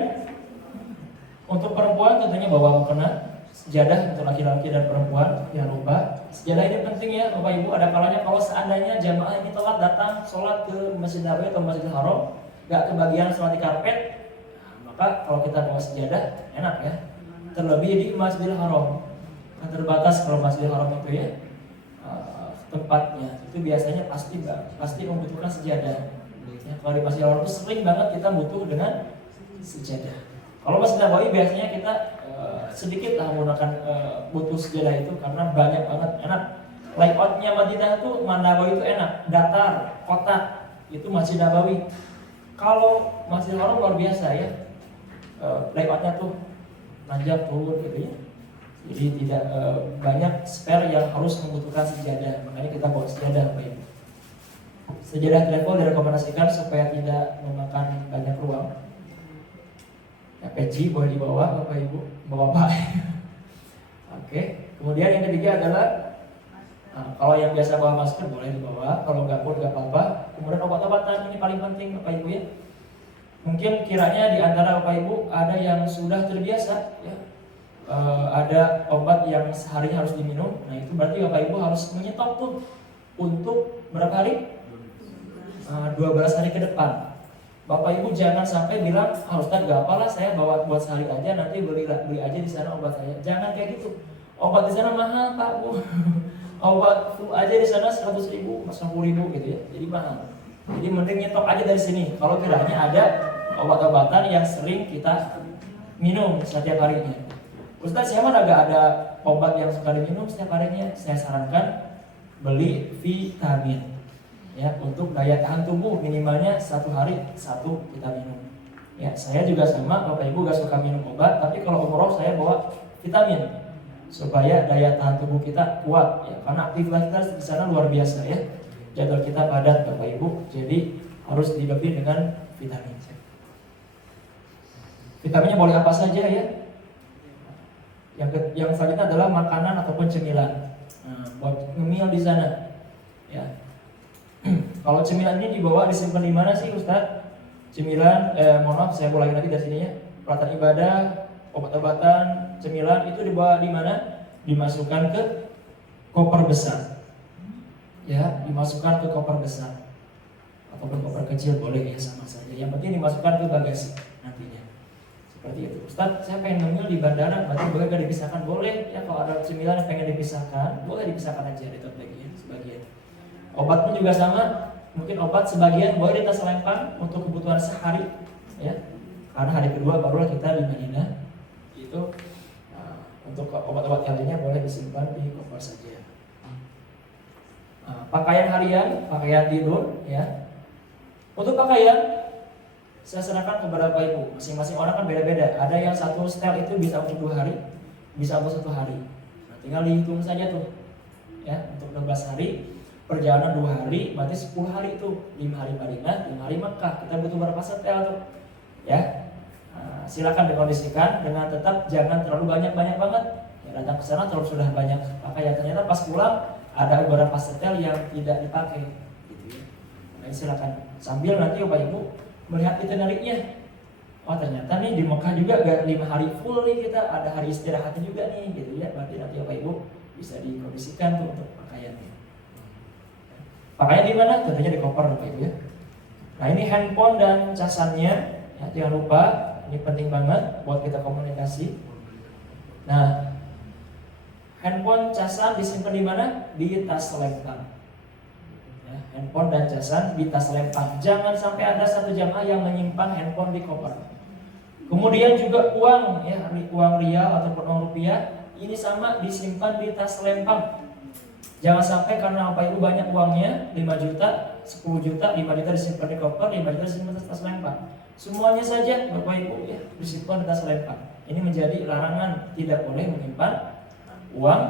untuk perempuan tentunya bawa mukena, sejadah untuk laki-laki dan perempuan. Jangan lupa. Sejadah ini penting ya Bapak Ibu. Ada kalanya kalau seandainya jamaah ini telat datang sholat ke Masjid Nabawi atau Masjidil Haram, gak kebagian sholat di karpet, maka kalau kita bawa sejadah enak ya. Terlebih di Masjidil Haram. Kan terbatas kalau Masjidil Haram itu ya tempatnya itu biasanya pasti membutuhkan sejadah. Ya, kalau di Masjidil Haram itu sering banget kita butuh dengan sejadah. Kalau Masjid Nabawi biasanya kita sedikit lah menggunakan butuh sejadah itu karena banyak banget enak. Layoutnya Madinah itu Nabawi itu enak, datar, kotak itu Masjid Nabawi. Kalau Masjidil Haram luar biasa ya, layoutnya tuh nanjak turun gitu ya. Jadi tidak banyak spare yang harus membutuhkan sejadah. Makanya kita bawa sejadah Bapak Ibu. Sejadah travel direkomendasikan supaya tidak memakan banyak ruang. Ya, peci boleh dibawa Bapak Ibu, bawa-bawa. Oke. Kemudian yang ketiga adalah kalau yang biasa bawa masker boleh dibawa, kalau nggak pun nggak apa-apa. Kemudian obat-obatan ini paling penting Bapak Ibu ya. Mungkin kiranya di antara Bapak Ibu ada yang sudah terbiasa ya. Ada obat yang sehari harus diminum. Nah itu berarti Bapak Ibu harus menyetop tuh untuk berapa hari? 12 hari ke depan. Bapak Ibu jangan sampai bilang, Ustaz gak apalah saya bawa buat sehari aja, nanti beli aja di sana obat saya. Jangan kayak gitu. Obat di sana mahal Pak Bu. Obat flu aja di sana 100.000, 50.000 gitu ya. Jadi mahal. Jadi mending nyetok aja dari sini. Kalau kiranya ada obat-obatan yang sering kita minum setiap harinya. Ustaz, saya mana gak ada obat yang suka diminum setiap harinya. Saya sarankan beli vitamin ya, untuk daya tahan tubuh minimalnya 1 hari 1 kita minum. Ya, saya juga sama, Bapak Ibu gak suka minum obat, tapi kalau umroh saya bawa vitamin supaya daya tahan tubuh kita kuat ya, karena aktivitas kita di sana luar biasa ya. Jadwal kita padat Bapak Ibu, jadi harus dilebih dengan vitamin. Vitaminnya boleh apa saja ya. Yang selanjutnya adalah makanan ataupun cemilan. Nah, buat ngemil di sana. Ya. Kalau cemilan ini dibawa disimpan di mana sih Ustaz? Cemilan, mohon maaf saya ulangi lagi dari sini ya. Peralatan ibadah, obat-obatan, cemilan itu dibawa di mana? Dimasukkan ke koper besar. Ya, dimasukkan ke koper besar. Ataupun koper kecil boleh ya, sama saja. Yang penting dimasukkan ke bagasi nantinya. Seperti itu. Ustaz, saya pengen ngemil di bandara, berarti boleh gak dipisahkan? Boleh ya, kalau ada cemilan yang pengen dipisahkan, boleh dipisahkan aja di tote bag-nya sebagian. Obat pun juga sama, mungkin obat sebagian boleh di tas lempang untuk kebutuhan sehari ya. Karena hari kedua barulah kita di Madinah. Itu untuk obat-obat yang lainnya boleh disimpan di koper saja. Pakaian harian, pakaian tidur ya. Untuk pakaian saya serahkan kepada Bapak Ibu. Masing-masing orang kan beda-beda. Ada yang satu setel itu bisa untuk 2 hari, bisa untuk 1 hari. Nah, tinggal dihitung saja tuh. Ya, untuk 12 hari, perjalanan 2 hari, berarti 10 hari itu. 5 hari Madinah, 5 hari Makkah. Kita butuh berapa setel tuh? Ya. Nah, silakan dikondisikan dengan tetap jangan terlalu banyak-banyak banget. Ya, datang ke sana terus sudah banyak pakaian. Ternyata pas pulang ada beberapa setel yang tidak dipakai. Gitu ya. Nah, silakan sambil nanti Bapak Ibu melihat itinerary-nya Oh ternyata nih di Mekah juga gak 5 hari full nih kita, ada hari istirahatnya juga nih gitu ya. Berarti nanti Bapak Ibu bisa dikondisikan tuh untuk pakaiannya. Pakaian di mana? Tentunya di koper Bapak Ibu ya. Nah ini handphone dan casannya, ya, jangan lupa, ini penting banget buat kita komunikasi. Nah, handphone casan disimpan di mana? Di tas selempang. Ya, handphone dan casan di tas selempang. Jangan sampai ada satu jamaah yang menyimpan handphone di koper. Kemudian juga uang, ya, uang rial ataupun uang rupiah, ini sama disimpan di tas selempang. Jangan sampai karena Bapak Ibu banyak uangnya, 5 juta, 10 juta, 5 juta disimpan di koper, 5 juta disimpan di tas selempang. Semuanya saja Bapak Ibu ya disimpan di tas selempang. Ini menjadi larangan, tidak boleh menyimpan uang,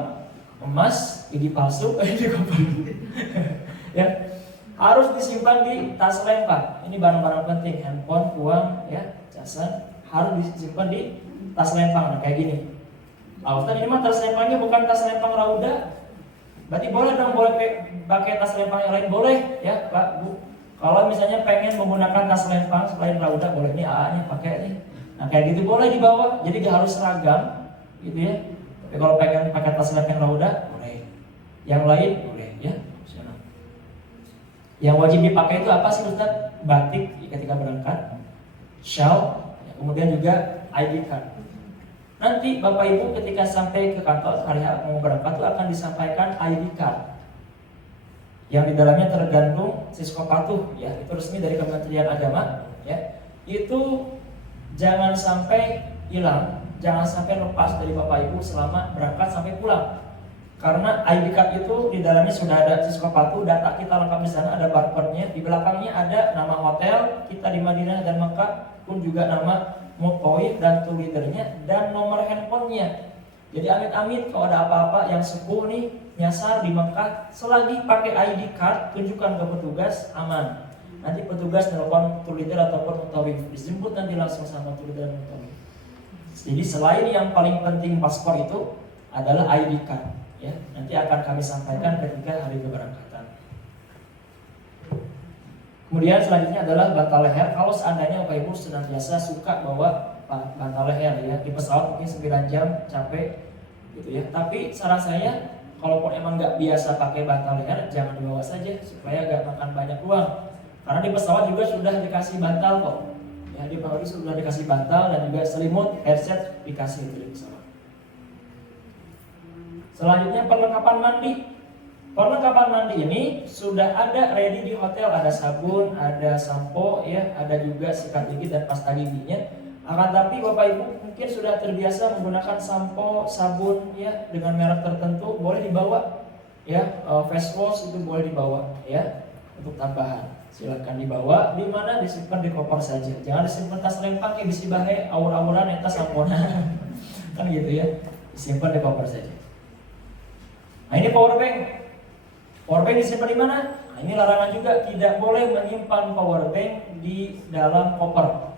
emas, gigi palsu di koper. Ya, harus disimpan di tas selempang. Ini barang-barang penting, handphone, uang, ya, casan harus disimpan di tas selempang. Nah, kayak gini. Ustaz, ini mah tas selempangnya bukan tas selempang Rauda. Berarti boleh dong, boleh pakai tas selempang yang lain, boleh ya Pak Bu. Kalau misalnya pengen menggunakan tas selempang selain Rauda, boleh nih AA-nya pakai nih. Nah kayak gitu boleh dibawa, jadi gak harus seragam gitu ya. Tapi kalau pengen pakai tas selempang Rauda, boleh. Yang lain boleh ya. Yang wajib dipakai itu apa sih Ustaz? Batik ketika berangkat, shawl, ya, kemudian juga ID card. Nanti Bapak Ibu ketika sampai ke kantor hari mau berangkat itu akan disampaikan ID card yang di dalamnya tergantung siswa patuh, ya itu resmi dari Kementerian Agama, ya itu jangan sampai hilang, jangan sampai lepas dari Bapak Ibu selama berangkat sampai pulang. Karena ID card itu di dalamnya sudah ada siswa patuh, data kita lengkap di sana, ada barcode-nya, di belakangnya ada nama hotel kita di Madinah dan Mekah, pun juga nama mutoib dan tour leadernya dan nomor handphonenya. Jadi amit-amit kalau ada apa-apa yang sepuh nih nyasar di Mekah, selagi pakai ID card tunjukkan ke petugas, aman. Nanti petugas telepon tour leader ataupun mutoib, dijemput nanti langsung sama tour leader dan mutoib. Jadi selain yang paling penting paspor itu adalah ID card, ya nanti akan kami sampaikan ketika hari keberangkatan. Kemudian selanjutnya adalah bantal leher. Kalau seandainya Bapak Ibu senantiasa suka bawa bantal leher ya, di pesawat mungkin 9 jam capek gitu ya. Tapi saran saya, kalaupun emang nggak biasa pakai bantal leher, jangan dibawa saja supaya nggak makan banyak uang. Karena di pesawat juga sudah dikasih bantal kok. Ya di pesawat sudah dikasih bantal dan juga selimut, headset dikasih itu di pesawat. Selanjutnya perlengkapan mandi. Perlengkapan mandi ini sudah ada ready di hotel, ada sabun, ada sampo, ya, ada juga sikat gigi dan pasta giginya. Akan tapi Bapak Ibu mungkin sudah terbiasa menggunakan sampo, sabun, ya, dengan merek tertentu, boleh dibawa, ya, face wash itu boleh dibawa, ya, untuk tambahan. Silakan dibawa, di mana disimpan di koper saja. Jangan disimpan tas lempang kayak bisi bahe, awur-awuran, tas samponan, kan gitu ya. Disimpan di koper saja. Nah ini power bank. Power bank disimpan di mana? Nah, ini larangan juga, tidak boleh menyimpan power bank di dalam koper,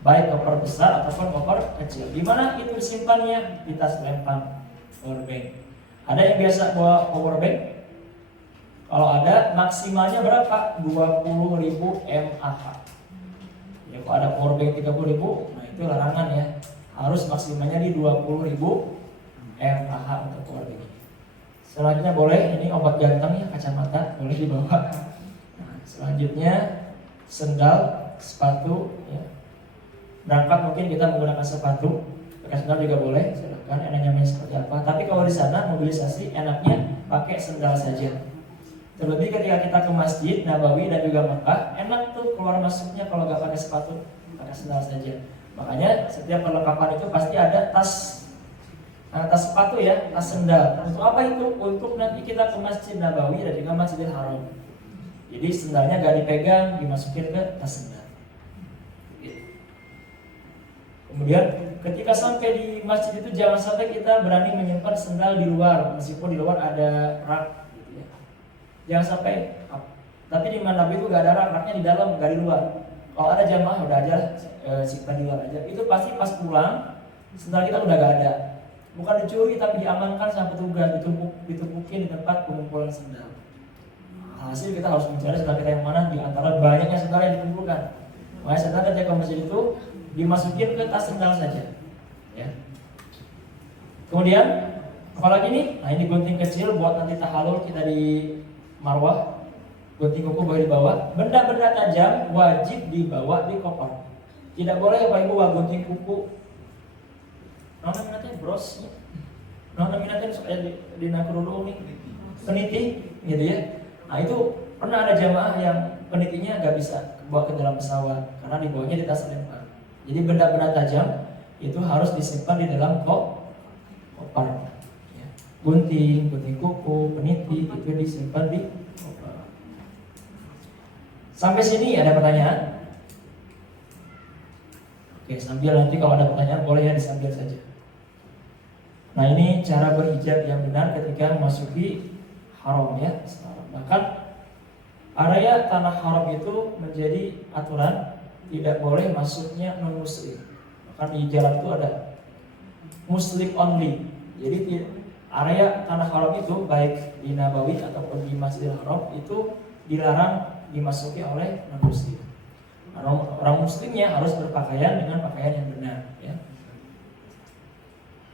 baik koper besar ataupun koper kecil. Di mana itu disimpannya? Di tas lempang power bank. Ada yang biasa bawa power bank? Kalau ada, maksimalnya berapa? 20.000 mAh. Ya, kalau ada power bank 30.000, nah itu larangan ya. Harus maksimalnya di 20.000 mAh untuk power bank. Selanjutnya boleh, ini obat ganteng ya, kacamata boleh dibawa. Nah, selanjutnya sendal, sepatu ya. Berangkat mungkin kita menggunakan sepatu, pakai sendal juga boleh, silakan enak nyamannya seperti apa. Tapi kalau di sana mobilisasi enaknya pakai sendal saja. Terlebih ketika kita ke Masjid Nabawi dan juga Mekah, enak tuh keluar masuknya kalau nggak pakai sepatu, pakai sendal saja. Makanya setiap perlengkapan itu pasti ada tas sepatu ya, tas sendal. Untuk apa itu? Untuk nanti kita ke Masjid Nabawi dan juga Masjidil Haram. Jadi sendalnya gak dipegang, dimasukin ke tas sendal. Kemudian ketika sampai di masjid itu jangan sampai kita berani menyimpan sendal di luar, meskipun di luar ada rak gitu ya. Jangan sampai. Tapi di Nabawi itu gak ada rak, raknya di dalam, gak di luar. Kalau ada jamaah udah aja simpan di luar aja. Itu pasti pas pulang sendal kita udah gak ada. Bukan dicuri tapi diamankan sama petugas, ditumpukin di tempat pengumpulan sendal. Hasil kita harus mencari sendal kita yang mana di antara banyaknya sendal yang dikumpulkan. Makanya saya ketika ke masjid itu dimasukin ke tas sendal saja. Ya. Kemudian apalagi nih? Nah ini gunting kecil buat nanti tahalul kita di marwah. Gunting kuku boleh dibawa. Benda-benda tajam wajib dibawa di koper. Tidak boleh Bapak Ibu bawa gunting kuku. Nona minatnya bros. Nona minatnya supaya di nakerudung nih. Peniti, gitu ya. Nah itu pernah ada jamaah yang penitinya nggak bisa bawa ke dalam pesawat karena dibawanya di tas lempar. Jadi benda-benda tajam itu harus disimpan di dalam koper. Ya. Gunting kuku, peniti itu disimpan di koper. Sampai sini ada pertanyaan? Oke, sambil nanti kalau ada pertanyaan boleh ya disambil saja. Nah ini cara berhijab yang benar ketika memasuki haram ya. Bahkan area tanah haram itu menjadi aturan tidak boleh masuknya non muslim. Bahkan di jalan itu ada muslim only. Jadi area tanah haram itu baik di Nabawi ataupun di Masjidil Haram itu dilarang dimasuki oleh non muslim. Orang muslimnya harus berpakaian dengan pakaian yang benar ya.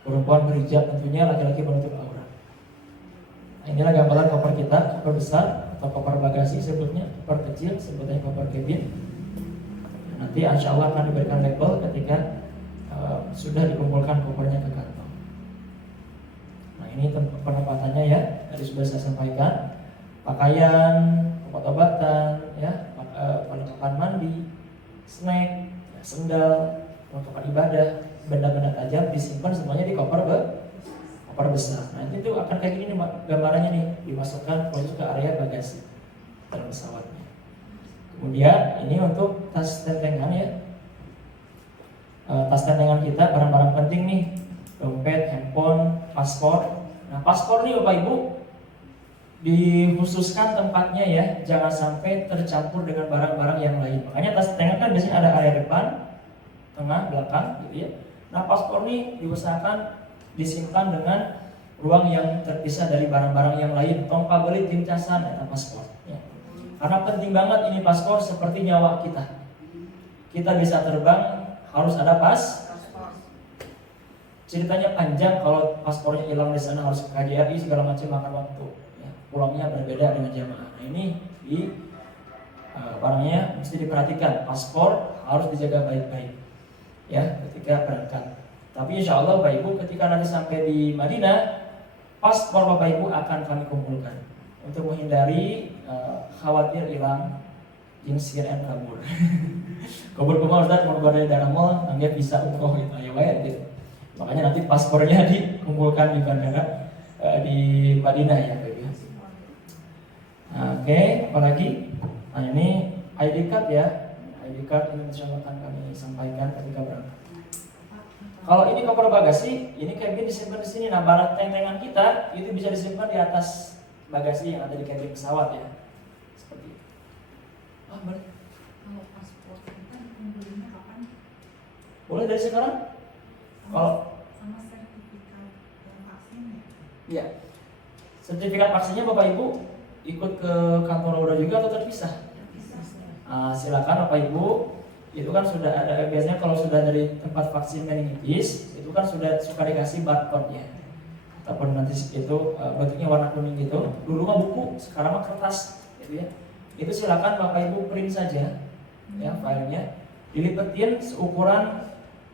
Perempuan berhijab tentunya, laki-laki menutup aurat. Nah, inilah gambaran koper kita, koper besar atau koper bagasi sebutnya, koper kecil sebutnya koper cabin. Nanti insya Allah akan diberikan label ketika sudah dikumpulkan kopernya ke kantong. Nah ini penempatannya ya, tadi sudah saya sampaikan. Pakaian, obat-obatan, ya, perlengkapan mandi, snack, ya, sendal, perlengkapan ibadah, benda-benda tajam disimpan semuanya di koper besar. Nah itu akan kayak gini nih gambarannya nih, dimasukkan khusus ke area bagasi dalam pesawatnya. Kemudian ini untuk tas tentengan ya, tas tentengan kita barang-barang penting nih, dompet, handphone, paspor. Nah paspor nih Bapak Ibu dikhususkan tempatnya ya, jangan sampai tercampur dengan barang-barang yang lain. Makanya tas tentengan kan biasanya ada area depan, tengah, belakang gitu ya. Nah paspor nih diusahakan disimpan dengan ruang yang terpisah dari barang-barang yang lain. Tong pabeli tim casan ya paspor ya. Karena penting banget ini paspor seperti nyawa kita. Kita bisa terbang harus ada paspor. Ceritanya panjang, kalau paspornya hilang di sana harus ke KJRI segala macam makan waktu. Ya. Pulangnya berbeda dengan jamaah. Nah ini di barangnya mesti diperhatikan. Paspor harus dijaga baik-baik ya ketika berangkat. Tapi insya Allah Bapak Ibu ketika nanti sampai di Madinah, paspor Bapak Ibu akan kami kumpulkan untuk menghindari khawatir hilang jenis CNN kabur. Kabur kumau Ustaz mau dari darah mal, anggap bisa umroh gitu ya bayar gitu. Makanya nanti paspornya dikumpulkan di bandara di Madinah ya Bapak Ibu. Oke, apalagi? Nah ini ID card ya. ID card ini insya Allah akan kami sampaikan ketika berangkat. Kalau ini koper bagasi, ini kabin disimpan di sini. Nah, barang tentengan kita itu bisa disimpan di atas bagasi yang ada di kabin pesawat ya. Seperti itu. Boleh. Kalau paspor kita dikumpulnya kapan? Boleh dari sekarang? Kalau sama sertifikat vaksin ya? Iya. Sertifikat vaksinnya Bapak Ibu ikut ke kantor Roda juga atau terpisah? Silakan Bapak Ibu. Itu kan sudah ada, biasanya kalau sudah dari tempat vaksin meningitis itu kan sudah suka dikasih barcode-nya ataupun nanti itu bentuknya warna kuning gitu. Dulu mah buku, sekarang mah kertas gitu ya. Itu silakan Bapak Ibu print saja ya filenya, dilipetin seukuran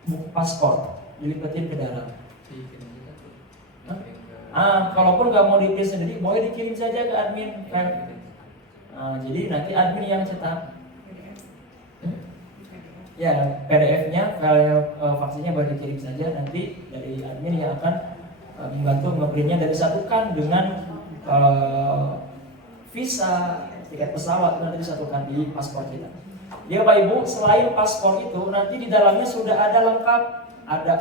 buku paspor, dilipetin ke dalam. Kalaupun nggak mau diprint sendiri boleh dikirim saja ke admin file. Jadi nanti admin yang cetak. Ya, PDF-nya, file vaksinnya boleh dikirim saja, nanti dari admin yang akan membantu ngeprintnya dan disatukan dengan visa, tiket pesawat nanti disatukan di paspor kita. Jadi Bapak Ibu, selain paspor itu nanti di dalamnya sudah ada lengkap, ada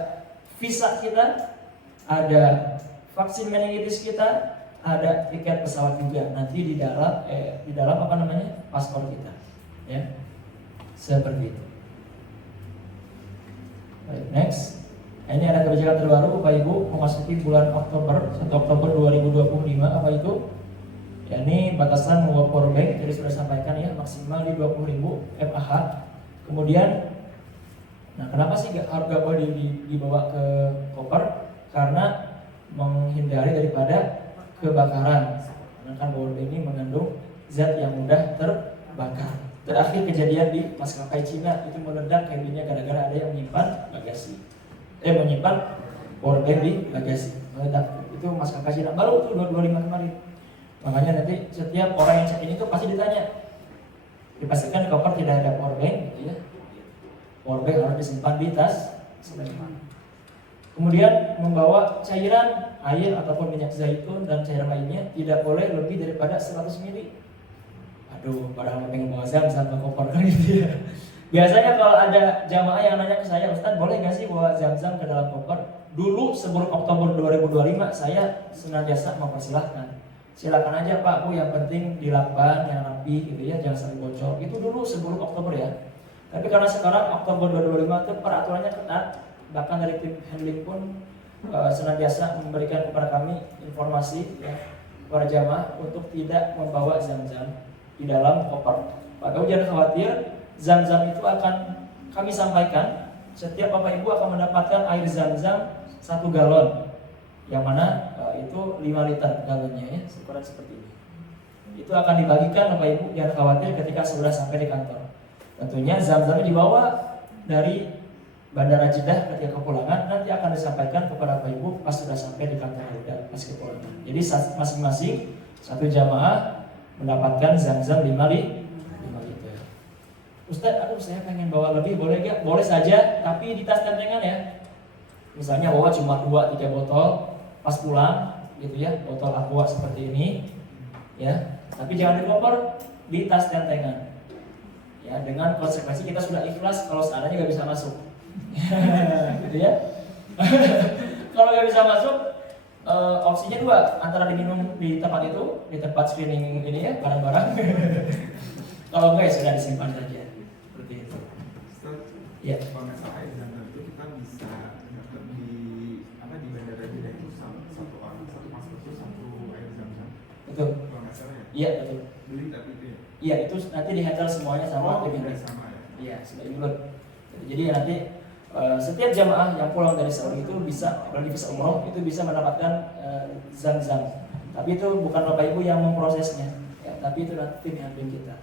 visa kita, ada vaksin meningitis kita, ada tiket pesawat juga nanti di dalam apa namanya paspor kita, ya seperti itu. Baik, next. Ini ada kebijakan terbaru Bapak Ibu memasuki bulan Oktober, 1 Oktober 2025 apa itu? Ya, ini batasan menguap powerbank, jadi sudah sampaikan ya maksimal di 20.000 mAh. Kemudian, nah kenapa sih gak boleh dibawa ke koper? Karena menghindari daripada kebakaran. Karena kan powerbank ini mengandung zat yang mudah terbakar. Terakhir kejadian di maskapai Cina itu meledak kabinnya gara-gara ada yang menyimpan bagasi. Menyimpan powerbank di bagasi, meledak. Itu maskapai Cina baru tuh 2025 kemarin. Makanya nanti setiap orang yang check in itu pasti ditanya, dipastikan di koper tidak ada powerbank, gitu ya. Powerbank harus disimpan di tas. Kemudian membawa cairan air ataupun minyak zaitun dan cairan lainnya tidak boleh lebih daripada 100 ml. Aduh, padahal pengen bawa zam-zam ke koper kan gitu ya. Biasanya kalau ada jamaah yang nanya ke saya, Ustaz boleh nggak sih bawa zam-zam ke dalam koper? Dulu sebelum Oktober 2025 saya senantiasa mempersilahkan. Silakan aja Pak Bu, yang penting dilakban yang rapi gitu ya, jangan sampai bocor. Itu dulu sebelum Oktober ya. Tapi karena sekarang Oktober 2025 itu peraturannya ketat, bahkan dari tim handling pun senantiasa memberikan kepada kami informasi ya, kepada jamaah untuk tidak membawa zam-zam di dalam koper. Maka jangan khawatir, zam-zam itu akan kami sampaikan. Setiap Bapak Ibu akan mendapatkan air zam-zam 1 galon, yang mana itu 5 liter galonnya ya, ukuran seperti ini. Itu akan dibagikan Bapak Ibu, jangan khawatir ketika sudah sampai di kantor. Tentunya zam-zamnya dibawa dari Bandara Jeddah ketika kepulangan, nanti akan disampaikan kepada Bapak Ibu pas sudah sampai di kantor Jeddah pas kepulangan. Jadi masing-masing satu jamaah mendapatkan zam-zam 5 liter. Ustaz, saya pengen bawa lebih, boleh gak? Boleh saja, tapi di tas tentengan ya. Misalnya bawa cuma 2-3 botol pas pulang gitu ya, botol aqua seperti ini ya. Tapi jangan di koper, di tas tentengan. Ya, dengan konsekuensi kita sudah ikhlas kalau seandainya nggak bisa masuk. Gitu ya. Kalau nggak bisa masuk, opsinya 2, antara diminum di tempat itu, di tempat screening ini ya, barang-barang. Kalau enggak ya sudah disimpan saja. Seperti itu. Ya. Kalau nggak salah air zam-zam itu kita bisa dapat di bandara Jeddah itu satu orang satu masuk itu 1 air zam-zam. Betul. Kalau nggak salah ya. Iya betul. Beli tapi itu ya. Iya itu nanti dihandle semuanya sama tim handling. Sama ya. Iya sudah include. Jadi nanti setiap jamaah yang pulang dari Saudi itu bisa, apalagi visa umroh itu bisa mendapatkan zam-zam. Tapi itu bukan Bapak Ibu yang memprosesnya, ya, tapi itu nanti tim handling kita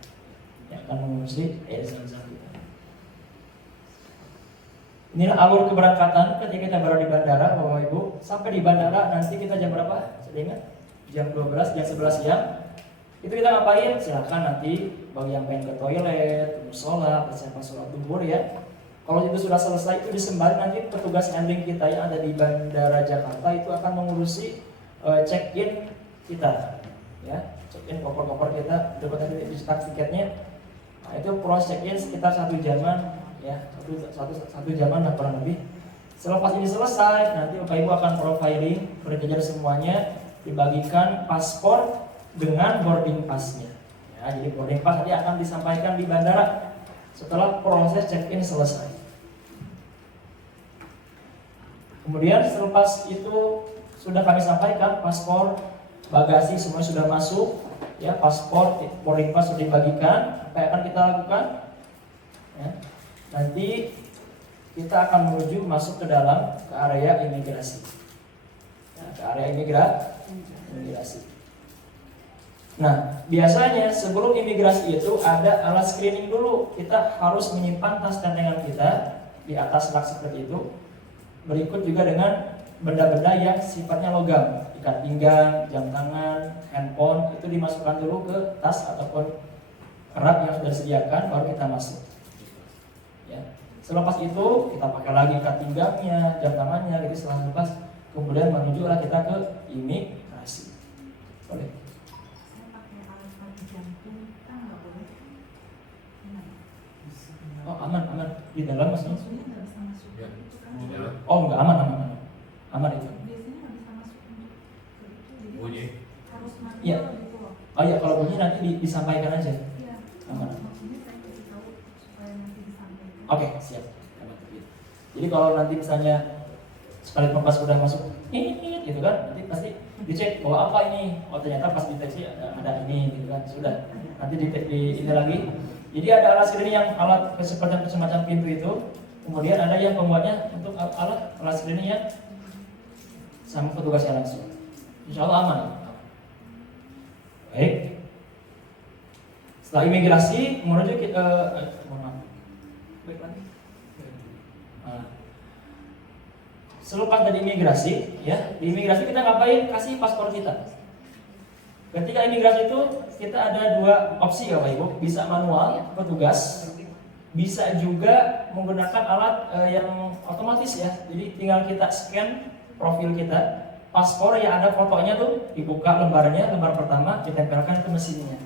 yang akan mengurus air zam-zam kita. Inilah alur keberangkatan ketika kita berada di bandara, Bapak Ibu. Sampai di bandara nanti kita jam berapa? Sudah ingat? Jam 12, jam 11 siang. Itu kita ngapain? Silakan nanti bagi yang pengen ke toilet, musola, persiapan sholat zuhur ya. Kalau itu sudah selesai, itu disembari nanti petugas handling kita yang ada di Bandara Jakarta itu akan mengurusi check-in kita, ya, check-in koper-koper kita, dapat tadi dicetak tiketnya. Nah, itu proses check-in sekitar 1 jaman, ya, satu jaman lah kurang lebih. Selepas ini selesai, nanti Bapak Ibu akan profiling, berkejar semuanya, dibagikan paspor dengan boarding pass-nya. Ya, jadi boarding pass nanti akan disampaikan di bandara setelah proses check-in selesai. Kemudian selepas itu sudah kami sampaikan paspor, bagasi semua sudah masuk, ya, paspor, boarding pass sudah dibagikan. Apa yang akan kita lakukan? Ya, nanti kita akan menuju masuk ke dalam ke area imigrasi. Ya, ke area imigrasi. Nah, biasanya sebelum imigrasi itu ada alat screening dulu. Kita harus menyimpan tas tentengan kita di atas rak seperti itu. Berikut juga dengan benda-benda yang sifatnya logam, ikat pinggang, jam tangan, handphone, itu dimasukkan dulu ke tas ataupun rak yang sudah disediakan, baru kita masuk. Ya. Selepas itu kita pakai lagi ikat pinggangnya, jam tangannya, gitu setelah lepas, kemudian menujulah kita ke imigrasi. Boleh. Saya pakai alat bantu jantung, kan nggak boleh. Oh aman di dalam maksudnya? Maksudnya nggak bisa masuk. Ya. Itu kan Di dalam. Oh enggak, aman itu. biasanya nggak bisa masuk untuk ke itu, jadi Bunyi. harus manual Iya. gitu loh. Oh ya kalau bunyi nanti disampaikan aja. Iya. Aman. Maksudnya saya kasih tahu supaya nanti disampaikan. Oke, siap. Jadi kalau nanti misalnya sekalipun pas udah masuk ini gitu kan, nanti pasti dicek bahwa apa ini. Oh ternyata pas deteksi ada ini gitu kan. Sudah. Nanti di ini lagi Jadi ada alat screening yang alat seperti semacam pintu itu, kemudian ada yang pembuatnya untuk alat screening yang sama petugasnya langsung. Insya Allah aman. Baik. Setelah imigrasi menuju kita, baik lagi. Nah, selepas dari imigrasi, ya di imigrasi kita ngapain? Kasih paspor kita. Ketika imigrasi itu kita ada dua opsi ya Bapak Ibu, bisa manual petugas, bisa juga menggunakan alat yang otomatis ya. Jadi tinggal kita scan profil kita, paspor yang ada fotonya tuh dibuka lembarnya, lembar pertama ditempelkan ke mesinnya.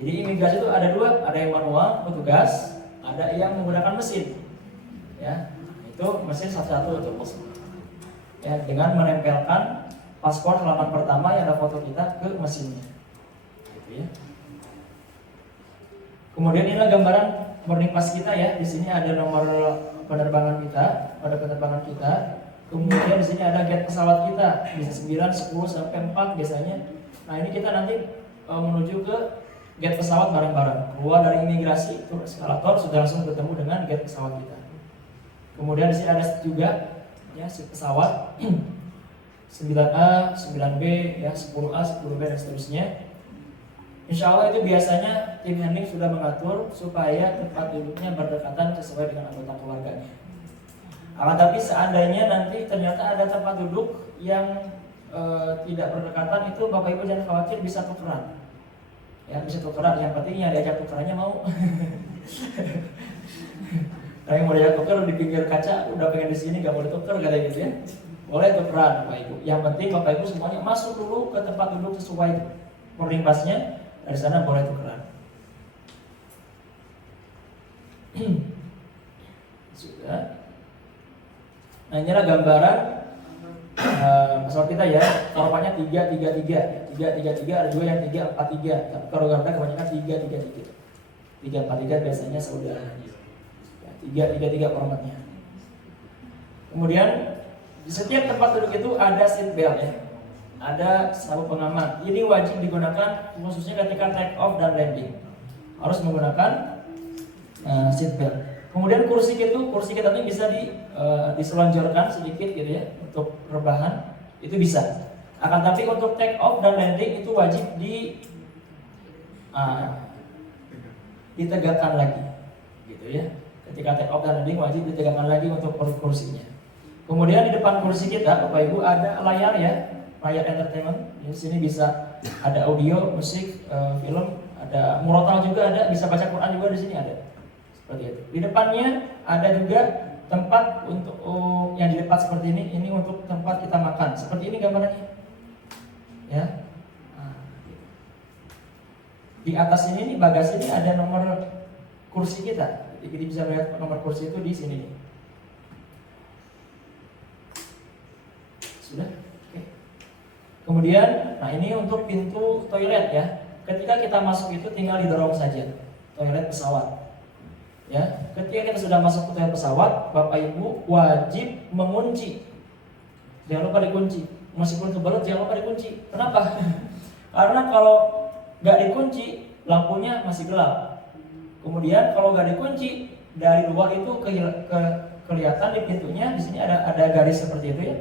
Jadi imigrasi itu ada dua, ada yang manual petugas, ada yang menggunakan mesin. Ya, itu mesin satu-satu untuk ya dengan menempelkan paspor halaman pertama yang ada foto kita ke mesinnya, gitu ya. Kemudian inilah gambaran boarding pass kita ya. Di sini ada nomor penerbangan kita, pada penerbangan kita. Kemudian di sini ada gate pesawat kita, bisa 9, 10 sampai 4 biasanya. Nah ini kita nanti menuju ke gate pesawat bareng-bareng. Keluar dari imigrasi, turun eskalator sudah langsung bertemu dengan gate pesawat kita. Kemudian di sini ada juga ya si pesawat. 9A, 9B, ya 10A, 10B dan seterusnya. Insya Allah itu biasanya tim handling sudah mengatur supaya tempat duduknya berdekatan sesuai dengan anggota keluarganya. Akan tapi seandainya nanti ternyata ada tempat duduk yang tidak berdekatan, itu Bapak Ibu jangan khawatir, bisa tukeran. Ya bisa tukeran, yang penting yang diajak tukerannya mau. Nah, yang mau diajak tuker di pinggir kaca, udah pengen di sini gak mau dituker katanya gitu ya. Boleh tukeran Bapak Ibu. Yang penting Bapak Ibu semuanya masuk dulu ke tempat duduk sesuai boarding pass-nya. Dari sana boleh tukeran. Sudah. Nah inilah gambaran pesawat kita ya. Korbannya 333. 333 ada juga yang 343. Tapi kalau Garuda kebanyakan 333. 343 biasanya saudara. 333 formatnya. Kemudian di setiap tempat duduk itu ada seat belt ya, ada sabuk pengaman. Ini wajib digunakan khususnya ketika take off dan landing. Harus menggunakan seat belt. Kemudian kursi kita ini bisa diselonjorkan sedikit gitu ya untuk rebahan, itu bisa. Akan tapi untuk take off dan landing itu wajib ditegakkan lagi, gitu ya. Ketika take off dan landing wajib ditegakkan lagi untuk kursinya. Kemudian di depan kursi kita, Bapak Ibu, ada layar ya, layar entertainment. Di sini bisa ada audio, musik, film, ada murotal juga ada, bisa baca Quran juga di sini ada. Seperti itu. Di depannya ada juga tempat untuk yang dilipat seperti ini untuk tempat kita makan. Seperti ini gambarannya. Ya. Nah, gitu. Di atas ini, di bagasi ini ada nomor kursi kita. Jadi bisa melihat nomor kursi itu di sini nih. Sudah? Oke. Kemudian, nah ini untuk pintu toilet ya. Ketika kita masuk itu tinggal didorong saja. Toilet pesawat. Ya, ketika kita sudah masuk ke toilet pesawat, Bapak Ibu wajib mengunci. Jangan lupa dikunci. Meskipun kebelet jangan lupa dikunci. Kenapa? Karena kalau nggak dikunci, lampunya masih gelap. Kemudian kalau nggak dikunci, dari luar itu kelihatan di pintunya. Di sini ada garis seperti itu ya.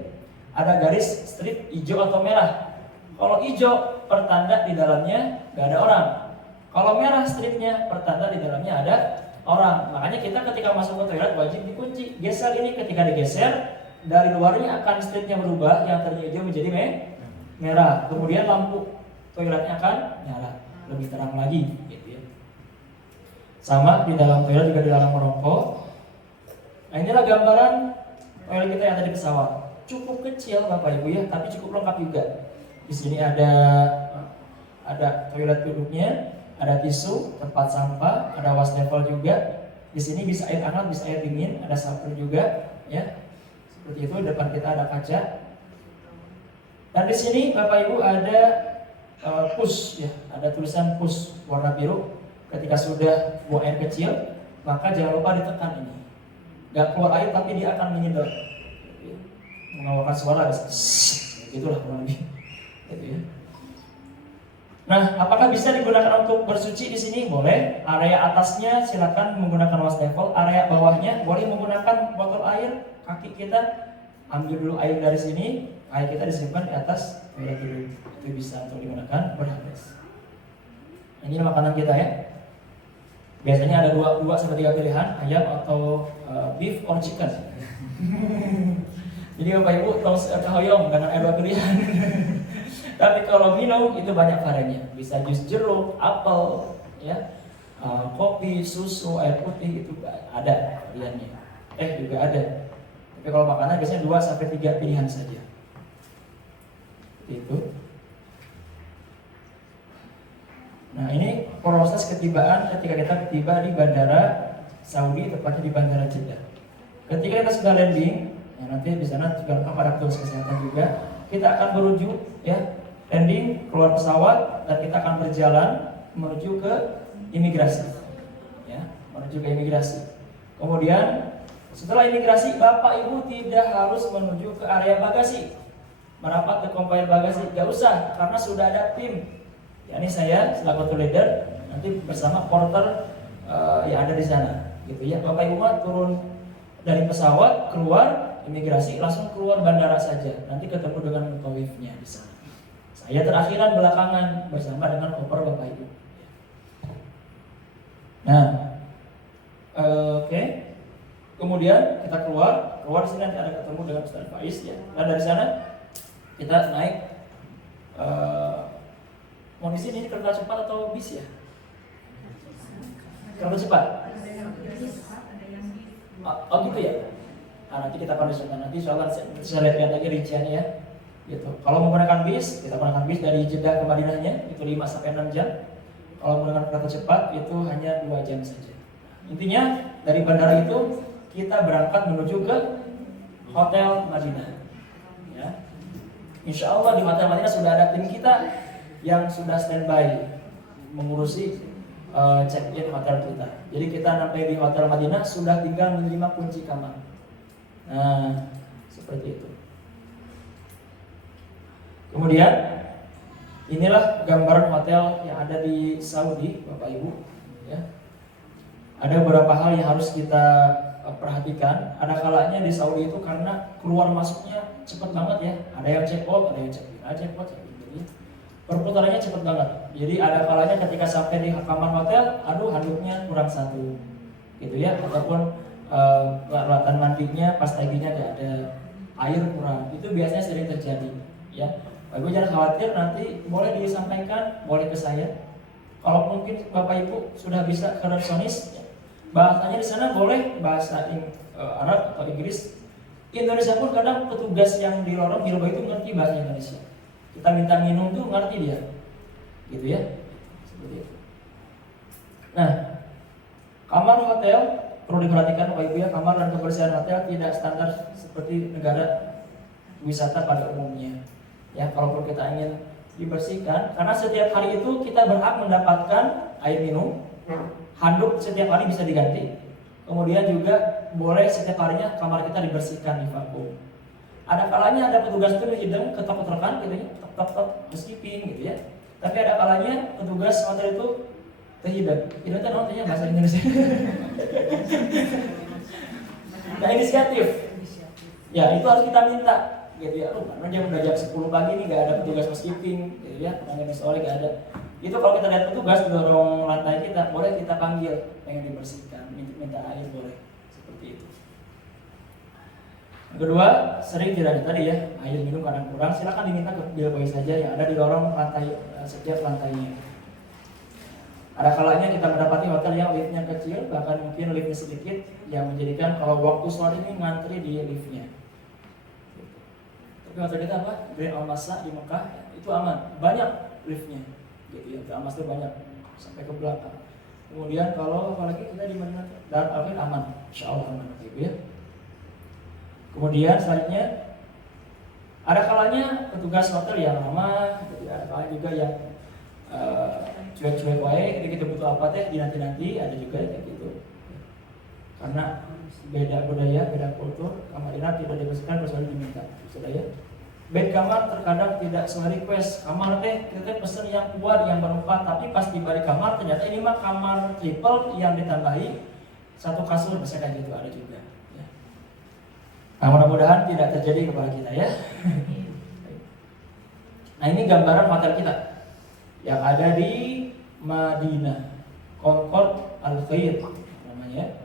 Ada garis strip hijau atau merah. Kalau hijau pertanda di dalamnya nggak ada orang. Kalau merah stripnya pertanda di dalamnya ada orang. Makanya kita ketika masuk ke toilet wajib dikunci. Geser ini, ketika digeser dari luarnya akan stripnya berubah, yang tadinya hijau menjadi merah. Kemudian lampu toiletnya akan nyala, lebih terang lagi, gitu ya. Sama di dalam toilet juga dilarang merokok. Nah inilah gambaran toilet kita yang tadi pesawat. Cukup kecil Bapak Ibu ya, tapi cukup lengkap juga. Di sini ada toilet duduknya, ada tisu, tempat sampah, ada wastafel juga. Di sini bisa air hangat, bisa air dingin, ada sapu juga, ya. Seperti itu. Depan kita ada kaca. Dan di sini Bapak Ibu ada push, ya, ada tulisan push warna biru. Ketika sudah buang air kecil, maka jangan lupa ditekan ini. Gak keluar air tapi dia akan menyedot, mengeluarkan suara, itulah kurang lebih, gitu ya. Nah, apakah bisa digunakan untuk bersuci di sini? Boleh. Area atasnya silakan menggunakan wastafel. Area bawahnya boleh menggunakan botol air. Kaki kita ambil dulu air dari sini. Air kita disimpan di atas toilet dulu. Itu bisa untuk digunakan berhadas. Ini makanan kita ya. Biasanya ada 2 sampai 3 pilihan, ayam atau beef or chicken. Jadi Bapak Ibu tahu dengan air 2 pilihan. Tapi kalau minum itu banyak variannya. Bisa jus jeruk, apel, ya, kopi, susu, air putih itu ada variannya. Juga ada. Tapi kalau makanan biasanya 2 sampai 3 pilihan saja. Itu. Nah, ini proses ketibaan ketika kita tiba di bandara Saudi, tepatnya di bandara Jeddah. Ketika kita sudah landing, nanti di sana juga lengkap ada petugas kesehatan juga. Kita akan menuju ya landing, keluar pesawat, dan kita akan berjalan menuju ke imigrasi. Ya, menuju ke imigrasi. Kemudian setelah imigrasi, Bapak Ibu tidak harus menuju ke area bagasi, merapat ke konvoy bagasi, gak usah, karena sudah ada tim. Ini saya selaku tour leader nanti bersama porter yang ada di sana, gitu ya. Bapak Ibu turun dari pesawat, keluar imigrasi, langsung keluar bandara saja. Nanti ketemu dengan mutawifnya di sana. Saya terakhiran belakangan bersama dengan koper Bapak Ibu. Nah, oke. Kemudian kita keluar di sini nanti ada ketemu dengan Ustaz Faiz ya. Dan dari sana kita naik. Mau di sini kereta cepat atau bis ya? Kereta cepat. Oh gitu ya. Nah, nanti kita akan disebutkan nanti soalnya saya lihat lagi rinciannya ya. Gitu. Kalau menggunakan bis, kita menggunakan bis dari Jeddah ke Madinahnya itu 5 sampai 6 jam. Kalau menggunakan kereta cepat itu hanya 2 jam saja. Intinya dari bandara itu kita berangkat menuju ke Hotel Madinah. Ya. Insya Allah di Hotel Madinah sudah ada tim kita yang sudah standby mengurusi check-in hotel kita. Jadi kita sampai di Hotel Madinah sudah tinggal menerima kunci kamar. Nah, seperti itu. Kemudian inilah gambaran hotel yang ada di Saudi, Bapak Ibu. Ya. Ada beberapa hal yang harus kita perhatikan. Ada kalanya di Saudi itu karena keluar masuknya cepat banget ya. Ada yang check out, ada yang check in, perputarannya cepat banget. Jadi ada kalanya ketika sampai di kamar hotel, aduh handuknya kurang 1, gitu ya, ataupun peralatan mandinya pas taginya gak ada, air kurang. Itu biasanya sering terjadi. Ya, Bapak Ibu jangan khawatir, nanti boleh disampaikan, boleh ke saya. Kalau mungkin Bapak Ibu sudah bisa ke resepsionis, ya, bahasanya di sana boleh bahasa Arab atau Inggris. Indonesia pun kadang petugas yang di lorong Hilba itu ngerti bahasa Indonesia. Kita minta minum tuh ngerti dia, gitu ya, seperti itu. Nah, kamar hotel perlu diperhatikan Bapak Ibu ya, kamar dan kebersihan hotel tidak standar seperti negara wisata pada umumnya. Ya, kalau perlu kita ingin dibersihkan, karena setiap hari itu kita berhak mendapatkan air minum, handuk setiap hari bisa diganti. Kemudian juga boleh setiap harinya kamar kita dibersihkan, divakum. Ada kalanya ada petugas itu hidung ketok-ketokan gitu ya, tok-tok housekeeping gitu ya. Tapi ada kalanya petugas hotel itu terhidang. Hidung itu namanya bahasa Indonesia. Nah, inisiatif. Ya, itu harus kita minta gitu ya. Karena udah jam 10 pagi nih gak ada petugas housekeeping gitu ya, pengen sore gak ada. Itu kalau kita lihat petugas di lorong lantai kita, boleh kita panggil, pengen dibersihkan, minta air boleh. Seperti itu. Yang kedua, sering tidak ada tadi ya, air minum kadang kurang, silakan diminta ke billboy saja yang ada di lorong lantai setiap lantainya. Ada kalanya kita mendapati hotel yang liftnya kecil, bahkan mungkin liftnya sedikit, yang menjadikan kalau waktu sore ini ngantri di liftnya. Tapi hotel kita apa? Grand Al Masa di Mekah itu aman, banyak liftnya, gitu ya. Al Masa itu banyak sampai ke belakang. Kemudian kalau apalagi kita di mana? Dar Al aman, insya Allah aman, gitu ya. Kemudian selanjutnya ada kalanya petugas hotel yang ramah, ada kalanya juga yang cuek-cuek wae, kita butuh apa teh dinanti-nanti, ada juga kayak gitu. Karena beda budaya, beda kultur, kamar tidak dibersihkan kecuali diminta, sudah ya. Bed kamar terkadang tidak sesuai request. Kamar teh kita pesen yang kuat, yang berempat, tapi pas tiba di kamar ternyata ini mah kamar triple yang ditambahi satu kasur, misalnya kayak gitu ada juga. Ya. Nah, mudah-mudahan tidak terjadi kepada kita ya. Nah, ini gambaran hotel kita yang ada di Madinah, Concord Al-Khair namanya.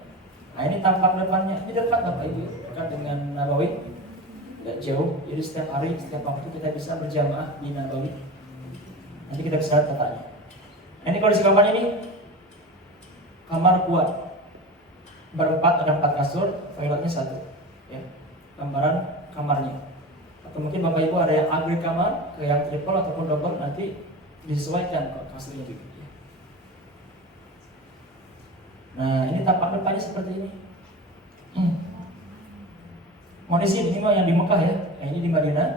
Nah, ini tampak depannya, ini dekat Bapak Ibu, dekat dengan Nabawi. Tidak jauh, jadi setiap hari, setiap waktu kita bisa berjamaah di Nabawi. Nanti kita bisa lihat tatanya. Nah, ini kondisi kamarnya ini kamar kuat, berempat, ada 4 kasur, toiletnya 1 ya. Gambaran kamarnya. Atau mungkin Bapak Ibu ada yang upgrade kamar ke yang triple ataupun double, nanti disesuaikan kok kasurnya juga ya. Nah, ini tampak depannya seperti ini. Mau di sini mah yang di Mekah ya. Nah, ini di Madinah.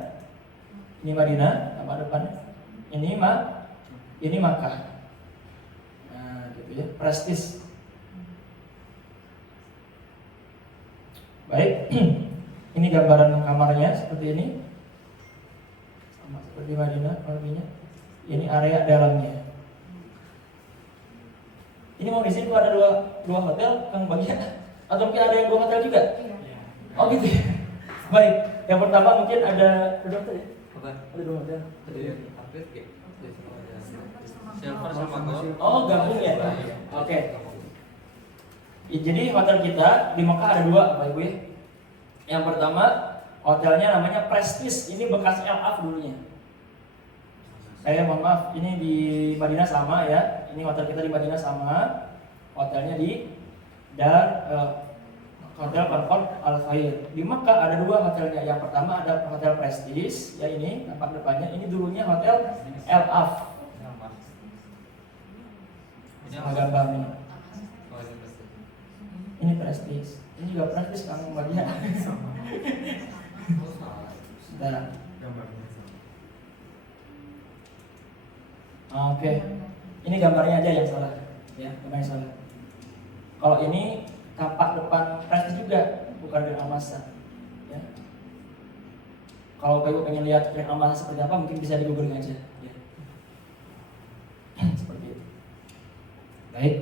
Ini Madinah, tampak depannya. Ini Makkah. Nah, gitu ya, prestis. Baik. Ini gambaran kamarnya seperti ini. Sama seperti Madinah kurangnya. Ini area dalamnya. Ini mau di sini ada dua hotel Kang Bagia, atau mungkin ada yang 2 hotel juga? Oh gitu ya. Baik, yang pertama mungkin ada dokter ya? Ada 2 hotel. Silver sama gold. Oh gabung ya? Oke. Ya, jadi hotel kita di Mekah ada 2 Bapak Ibu ya. Yang pertama hotelnya namanya Prestige, ini bekas LF dulunya. Saya mohon maaf, ini di Madinah sama ya. Ini hotel kita di Madinah sama. Hotelnya di Hotel Concord Al-Khair. Di Mekah ada 2 hotelnya. Yang pertama ada Hotel Prestige, ya ini nampak depannya. Ini dulunya Hotel LF. Sama gambarnya. Ini Prestige. Ini juga Prestige Kang Bagia. Nah. Gambarnya sama. Oke. Ini gambarnya aja yang salah. Ya, gambarnya salah. Kalau ini tampak depan Prestige juga, bukan Grand Amasa. Ya. Kalau Bapak Ibu pengen lihat Grand Amasa seperti apa, mungkin bisa di googling aja. Ya. Seperti itu. Baik.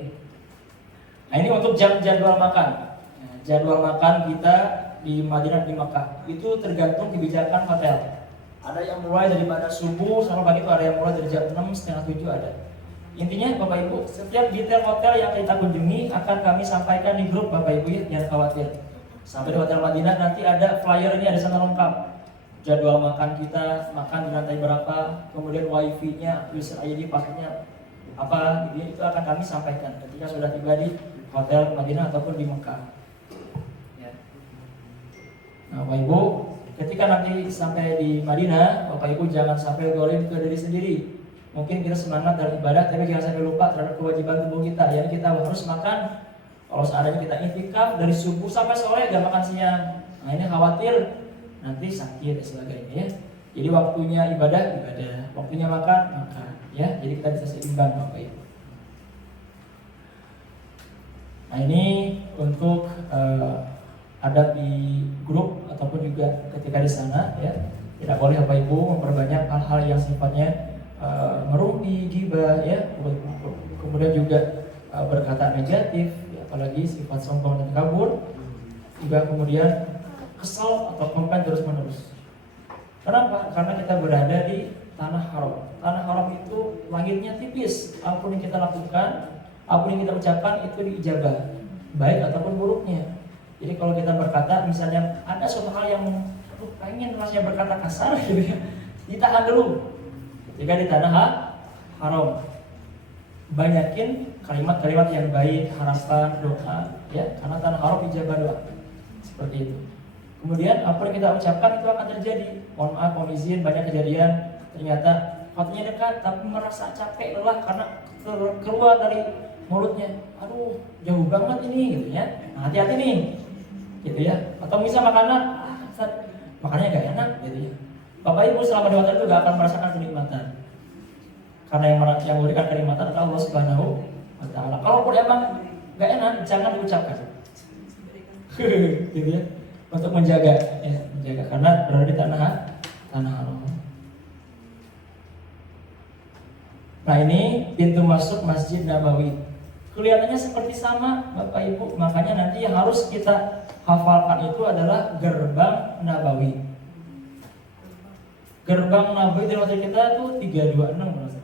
Nah, ini untuk jadwal makan. Nah, jadwal makan kita di Madinah di Makkah itu tergantung kebijakan hotel. Ada yang mulai daripada subuh sampai pagi itu, ada yang mulai dari jam 6, setengah 7 ada. Intinya Bapak Ibu, setiap detail hotel yang kita kunjungi akan kami sampaikan di grup Bapak Ibu ya, jangan khawatir. Sampai di Hotel Madinah nanti ada flyer ini, ada sana lengkap. Jadwal makan kita, makan di lantai berapa, kemudian wifi-nya, user ID passwordnya apa, gitu, itu akan kami sampaikan ketika sudah tiba di Hotel Madinah ataupun di Mekah. Ya. Nah Bapak Ibu, ketika nanti sampai di Madinah, Bapak Ibu jangan sampai gorim ke diri sendiri. Mungkin kita semangat dalam ibadah, tapi jangan sampai lupa terhadap kewajiban tubuh kita. Jadi kita harus makan. Kalau seandainya kita iktikaf dari subuh sampai sore gak makan siang, nah ini khawatir nanti sakit dan sebagainya ya. Jadi waktunya ibadah, waktunya makan, ya. Jadi kita bisa seimbang Bapak Ibu. Nah ini untuk ada di grup ataupun juga ketika di sana ya. Tidak boleh Bapak Ibu memperbanyak hal-hal yang sifatnya merumpi, gibah ya, kemudian juga berkata negatif ya, apalagi sifat sombong dan kabur, juga kemudian kesal atau komplain terus menerus. Kenapa? Karena kita berada di tanah haram. Tanah haram itu langitnya tipis, apapun yang kita lakukan, apapun yang kita ucapkan itu diijabah, baik ataupun buruknya. Jadi kalau kita berkata misalnya ada suatu hal yang pengen rasanya berkata kasar gitu ya, ditahan dulu. Jika di tanah haram, banyakin kalimat-kalimat yang baik, harapan, doa, ya, karena tanah haram ijabah doa. Seperti itu. Kemudian apa yang kita ucapkan itu akan terjadi. Mohon maaf, mohon izin, banyak kejadian ternyata waktunya dekat, tapi merasa capek, lelah karena keluar dari mulutnya. Aduh, jauh banget ini, gitu ya. Nah, hati-hati nih, gitu ya. Atau misal makanan, makannya gak enak, gitu ya. Bapak Ibu selama di hotel itu gak akan merasakan kenikmatan, karena yang memberikan kenikmatan adalah Allah Subhanahu wa Ta'ala. Kalaupun emang gak enak, jangan diucapkan. Gitu ya. Untuk menjaga karena berada di tanah Tanah Haram. Nah ini pintu masuk Masjid Nabawi. Kelihatannya seperti sama Bapak Ibu, makanya nanti yang harus kita hafalkan itu adalah gerbang Nabawi. Gerbang Nabawi di hotel kita tuh 326 merasa.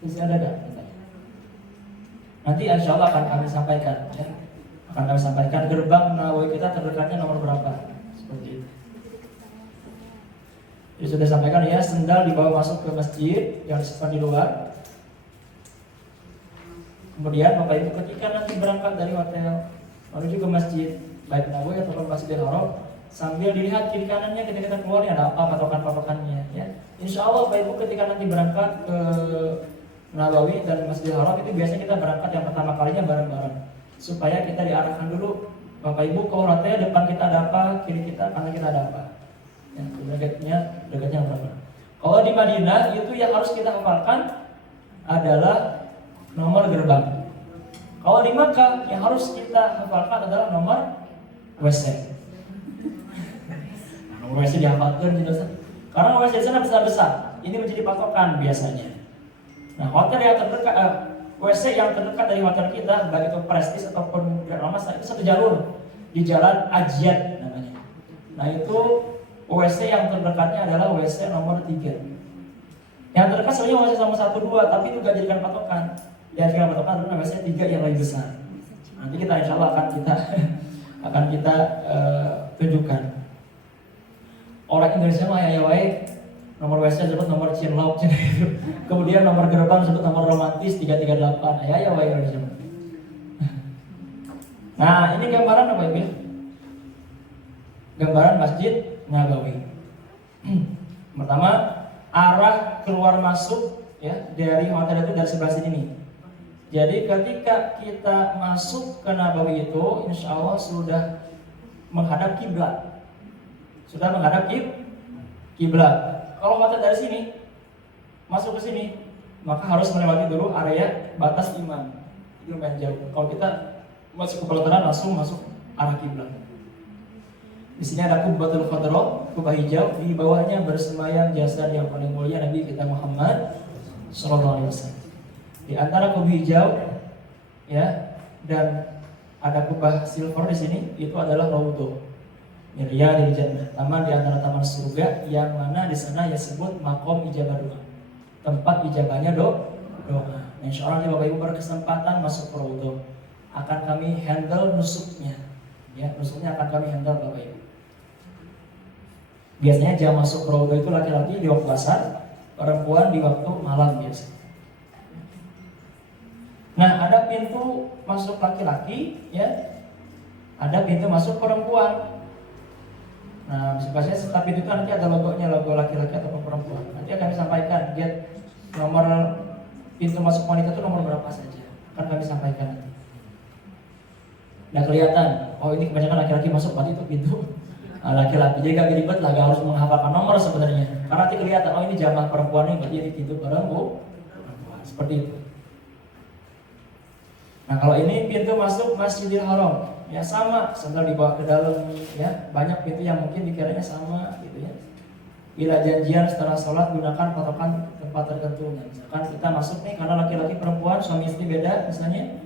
Bisa ada gak? Nanti insya Allah akan kami sampaikan ya. Akan kami sampaikan gerbang Nabawi kita terdekatnya nomor berapa. Seperti itu. Jadi sudah sampaikan ya, sendal dibawa masuk ke masjid, yang disimpan di luar. Kemudian Bapak Ibu ketika nanti berangkat dari hotel menuju ke masjid, baik Nabawi ataupun Masjidil Haram, sambil dilihat kiri kanannya ketika kita keluar ada apa patokan-patokannya ya. Insya Allah Bapak Ibu ketika nanti berangkat ke Nabawi dan Masjidil Haram itu biasanya kita berangkat yang pertama kalinya bareng-bareng, supaya kita diarahkan dulu Bapak Ibu ke hotel, depan kita ada apa, kiri kita, kanan kita ada apa ya, dekatnya berapa. Kalau di Madinah itu yang harus kita hafalkan adalah nomor gerbang. Kalau di Makkah yang harus kita hafalkan adalah nomor WC. Nomor WC dihafalkan gitu. Karena WC di sana besar-besar. Ini menjadi patokan biasanya. Nah, hotel yang terdekat WC yang terdekat dari hotel kita, baik itu Prestige ataupun Grand Lamas, itu satu jalur di Jalan Ajiat namanya. Nah, itu WC yang terdekatnya adalah WC nomor 3. Yang terdekat sebenarnya WC nomor 1, 2, tapi itu gak jadikan patokan. Yang jadikan patokan adalah WC 3 yang lebih besar. Nanti kita insya Allah akan kita tunjukkan. Orang Indonesia mah ya wae nomor WC disebut nomor cinlok gitu. Kemudian nomor gerbang disebut nomor romantis 338. Ya wae Indonesia. Nah, ini gambaran apa Ibu? Gambaran Masjid Nabawi. Pertama, arah keluar masuk ya dari hotel itu dari sebelah sini nih. Jadi ketika kita masuk ke Nabawi itu, insya Allah sudah menghadap kiblat. Sudah menghadap kiblat. Kalau hotel dari sini masuk ke sini, maka harus melewati dulu area batas imam. Itu lumayan jauh. Kalau kita masuk ke pelataran langsung masuk arah kiblat. Di sini ada Kubbatul Khadra, kubah hijau, di bawahnya bersemayam jasad yang paling mulia Nabi kita Muhammad sallallahu alaihi wasallam. Di antara kubah hijau ya dan ada kubah silver di sini, itu adalah Raudhah. Milia di Jannah, taman di antara taman surga yang mana di sana disebut makom ijabah doa. Tempat ijabahnya doa. Nah, insya Allah Bapak Ibu berkesempatan masuk ke Raudhah, akan kami handle nusuknya. Ya, nusuknya akan kami handle Bapak Ibu. Biasanya jam masuk ke Raudhah itu laki-laki di waktu asar, perempuan di waktu malam biasa. Nah, ada pintu masuk laki-laki, ya, ada pintu masuk perempuan. Nah, biasanya setiap pintu itu nanti ada logonya, logo laki-laki ataupun perempuan. Nanti akan disampaikan, dia nomor pintu masuk wanita itu nomor berapa saja, akan kami sampaikan nanti. Nah, kelihatan, oh ini kebanyakan laki-laki masuk, berarti itu pintu laki-laki. Jadi gak ribet lah, gak harus menghafalkan nomor sebenarnya. Karena nanti kelihatan, oh ini jamaah perempuan ini, berarti ini pintu perempuan. Seperti itu. Nah, kalau ini pintu masuk Masjidil Haram, ya sama, sendal dibawa ke dalam, ya banyak pintu yang mungkin dikiranya sama, gitu ya. Bila janjian setelah sholat gunakan patokan tempat tertentu. Nah, misalkan kita masuk nih karena laki-laki perempuan suami istri beda, misalnya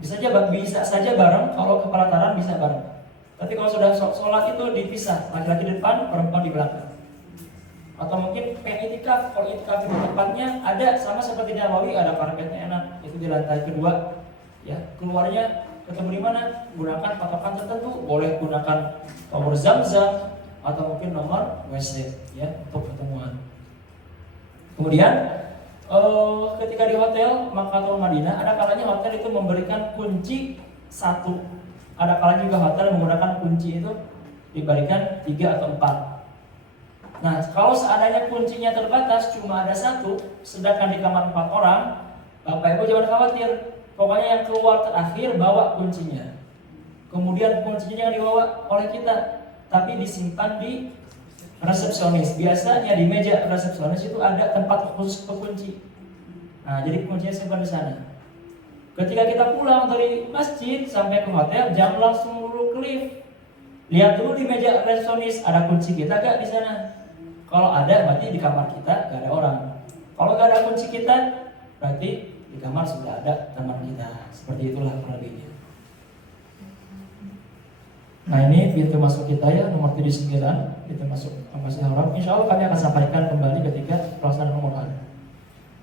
bisa saja bareng. Kalau ke pelataran bisa bareng. Tapi kalau sudah sholat itu dipisah, laki-laki di depan, perempuan di belakang. Atau mungkin pengen itikaf, kalau itikaf itu tempatnya ada sama seperti di Nabawi, ada parketnya enak, itu di lantai kedua. Ya, keluarnya ketemu di mana? Gunakan patokan tertentu, boleh gunakan nomor Zam-Zam atau mungkin nomor WC ya untuk ketemuan. Kemudian ketika di hotel Makkah atau Madinah, ada kalanya hotel itu memberikan kunci 1. Ada kalanya juga hotel menggunakan kunci itu diberikan 3 atau 4. Nah, kalau seandainya kuncinya terbatas cuma ada 1, sedangkan di kamar 4 orang, Bapak Ibu jangan khawatir. Pokoknya yang keluar terakhir bawa kuncinya. Kemudian kuncinya jangan dibawa oleh kita, tapi disimpan di resepsionis. Biasanya di meja resepsionis itu ada tempat khusus pekunci. Nah, jadi kuncinya simpan di sana. Ketika kita pulang dari masjid sampai ke hotel, jangan langsung dulu ke lift. Lihat dulu di meja resepsionis ada kunci kita gak di sana. Kalau ada berarti di kamar kita gak ada orang. Kalau gak ada kunci kita berarti di kamar sudah ada teman kita. Seperti itulah kurang lebihnya. Nah ini pintu masuk kita ya, nomor 79, pintu masuk Masjidil Haram. Insya Allah kami akan sampaikan kembali ketika pelaksanaan Ramadan.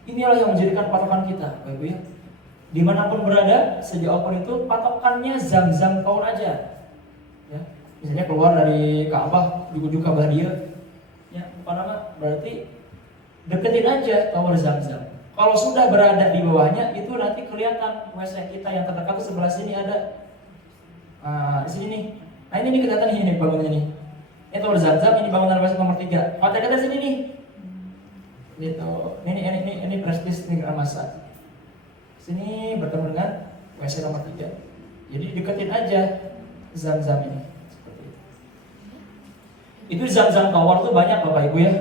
Inilah yang menjadikan patokan kita, Bapak Ibu ya. Dimanapun berada, sejauh pun itu patokannya Zam-Zam Tower aja. Ya, misalnya keluar dari Ka'bah, duka Ka'bah dia, ya, apa nama? Berarti deketin aja Tower Zam-Zam. Kalau sudah berada di bawahnya, itu nanti kelihatan WC kita yang terdekat tuh sebelah sini ada. Di sini nih. Nah ini kelihatan ini bangunannya nih. Ini Tower Zam-Zam, ini bangunan WC nomor 3. Kalau kita sini nih. Gitu. Ini prestis nih Masa. Sini bertemu dengan WC nomor 3. Jadi deketin aja Zam-Zam ini. Seperti itu. Itu Zam-Zam Tower tuh banyak Bapak Ibu ya.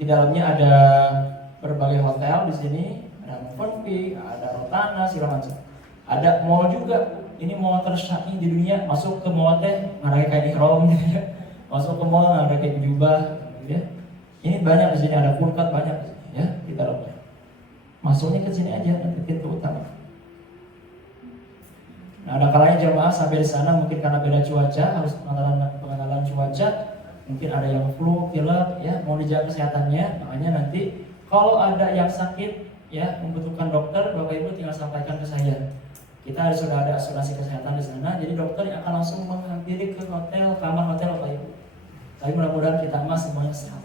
Di dalamnya ada berbagai hotel di sini, ada Movenpick, ada Rotana, segala macam. Ada mall juga. Ini mall tersyaki di dunia. Masuk ke mall teh nggak kayak ihram gitu ya. Masuk ke mall nggak ada kayak jubah gitu ya. Ini banyak di sini, ada pulkat banyak di sini ya di dalamnya. Masuknya ke sini aja nanti pintu utama. Nah, ada kalanya jemaah sampai di sana mungkin karena beda cuaca, harus pengenalan cuaca, mungkin ada yang flu, pilek, ya mau dijaga kesehatannya. Makanya nanti kalau ada yang sakit, ya membutuhkan dokter, Bapak Ibu tinggal sampaikan ke saya. Kita sudah ada asuransi kesehatan di sana, jadi dokter yang akan langsung menghampiri ke hotel, kamar hotel Bapak Ibu. Tapi mudah-mudahan kita semuanya sehat.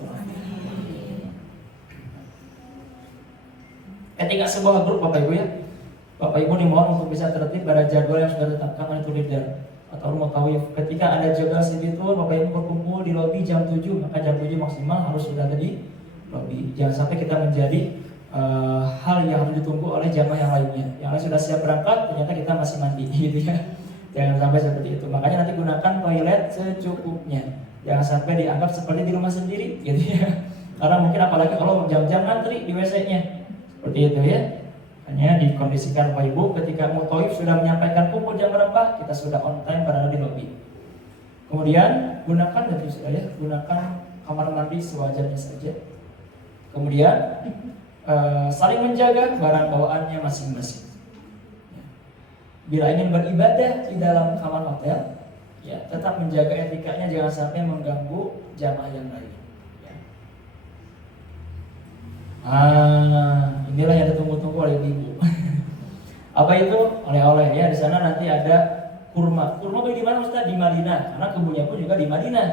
Ketika sebuah grup Bapak Ibu ya, Bapak Ibu dimohon untuk bisa tertib pada jadwal yang sudah ditetapkan oleh tour leader atau rumah tawif. Ketika ada jadwal segitu, Bapak Ibu berkumpul di lobi jam 7, maka jam 7 maksimal harus sudah ada di lobi. Jangan sampai kita menjadi hal yang harus ditunggu oleh jamaah yang lainnya. Yang lain sudah siap berangkat, ternyata kita masih mandi gitu ya. Jangan sampai seperti itu. Makanya nanti gunakan toilet secukupnya. Jangan sampai dianggap seperti di rumah sendiri gitu ya. Karena mungkin apalagi kalau jam-jam ngantri di WC-nya. Seperti itu ya. Hanya dikondisikan Bapak Ibu ketika Mutoib sudah menyampaikan kumpul jam berapa, kita sudah on time berada di lobi. Kemudian gunakan gunakan kamar mandi sewajarnya saja. Kemudian saling menjaga barang bawaannya masing-masing. Bila ingin beribadah di dalam kamar hotel, ya tetap menjaga etikanya, jangan sampai mengganggu jamaah yang lain. Inilah yang ditunggu-tunggu oleh ibu. Apa itu? Oleh-oleh ya. Di sana nanti ada kurma. Kurma beli di mana Ustaz? Di Madinah. Karena kebunnya pun juga di Madinah.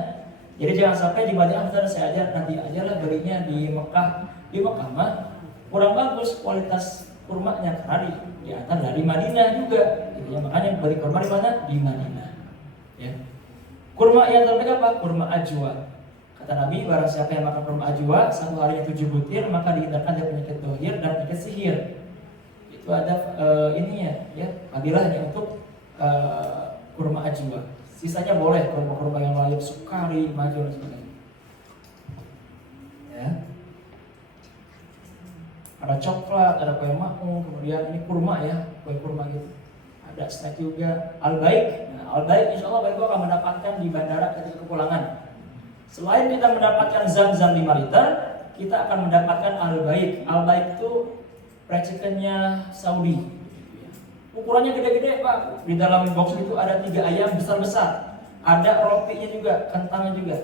Jadi jangan sampai di Madinah Ustaz saya aja nanti aja lah belinya di Mekah. Di Mekah mah kurang bagus kualitas kurmanya karena diantar dari Madinah juga. Gitu ya. Makanya beli kurma di mana? Di Madinah. Ya. Kurma yang terbaik apa? Kurma ajwa. Kata Nabi, barang siapa yang makan kurma ajwa satu harinya 7 butir, maka dihindarkan dari penyakit dohir dan penyakit sihir. Itu ada ininya, ya, fadilahnya untuk kurma ajwa. Sisanya boleh kurma-kurma yang lain, sukari, maju dan sebagainya. Ya. Ada coklat, ada kue makmum, kemudian ini kurma ya, kue kurma gitu. Ada snack juga, al-baik. Nah, al-baik insya Allah Bapak Ibu akan mendapatkan di bandara ketika kepulangan. Selain kita mendapatkan Zam-Zam 5 liter, kita akan mendapatkan Al-Baik. Al-Baik itu racikannya Saudi. Ukurannya gede-gede Pak. Di dalam box itu ada 3 ayam besar-besar. Ada rotinya juga, kentangnya juga.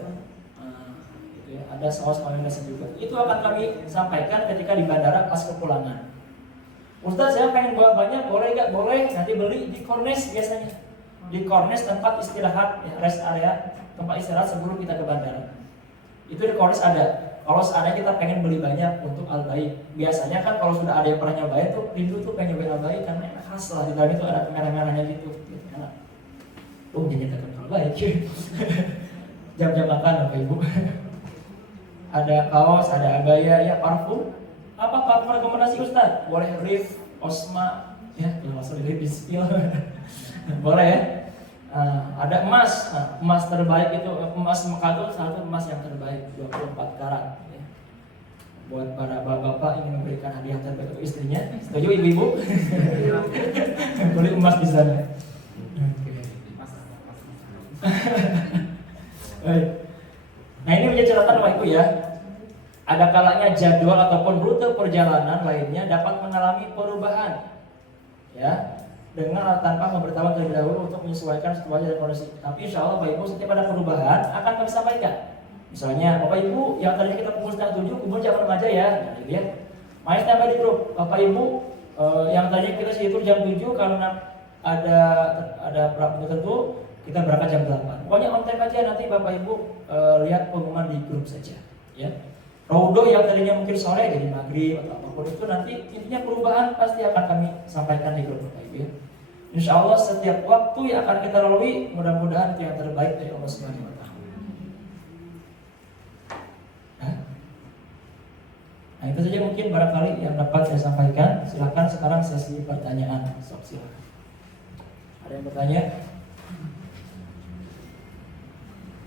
Gitu ya. Ada saus mayonesnya juga. Itu akan kami sampaikan ketika di bandara pas kepulangan. Ustaz saya pengen bawa banyak, boleh gak? Boleh, nanti beli di Corniche biasanya. Di Corniche tempat istirahat, ya, rest area. Tempat istirahat sebelum kita ke bandara. Itu di Corniche ada. Kalau seandainya kita pengen beli banyak untuk Al-Baik, biasanya kan kalau sudah ada yang pernah nyobain tuh, rindu tuh pengen nyobain Al-Baik karena enak khas lah. Di dalam itu ada merah-merahnya gitu. Enak. Dinyatakan Al-Baik. Jam-jam makan Bapak Ibu. Ada kaos, ada abaya, ya parfum. Apa parfum rekomendasi Ustaz? Boleh Rif, Osma, ya, kalau masuk di Rif, spill. Boleh ya. Ada emas, emas terbaik itu emas Mekah itu satu emas yang terbaik 24 karat ya. Buat para bapak-bapak ingin memberikan hadiah terbaik untuk istrinya, setuju ibu-ibu? Beli emas di sana. Baik. Nah ini menjadi catatan Bapak Ibu ya. Ada kalanya jadwal ataupun rute perjalanan lainnya dapat mengalami perubahan, ya, dengan tanpa memberitahuan terlebih dahulu untuk menyesuaikan situasi dan kondisi. Tapi insya Allah Bapak Ibu setiap ada perubahan akan kami sampaikan. Misalnya Bapak Ibu yang tadinya kita kumpul setengah 7, kumpul jam 6 aja ya, gitu ya. Main tambah di grup. Bapak Ibu yang tadinya kita situ jam 7 karena ada berapa tertentu kita berangkat jam 8. Pokoknya on time aja, nanti Bapak Ibu lihat pengumuman di grup saja, ya. Raudo yang tadinya mungkin sore jadi maghrib atau apapun itu, nanti intinya perubahan pasti akan kami sampaikan di grup Bapak Ibu, ya. Insya Allah setiap waktu yang akan kita lalui mudah-mudahan itu yang terbaik dari Allah Subhanahu Wa Taala. Nah itu saja mungkin barangkali yang dapat saya sampaikan. Silakan sekarang sesi pertanyaan. Silakan. Ada yang bertanya?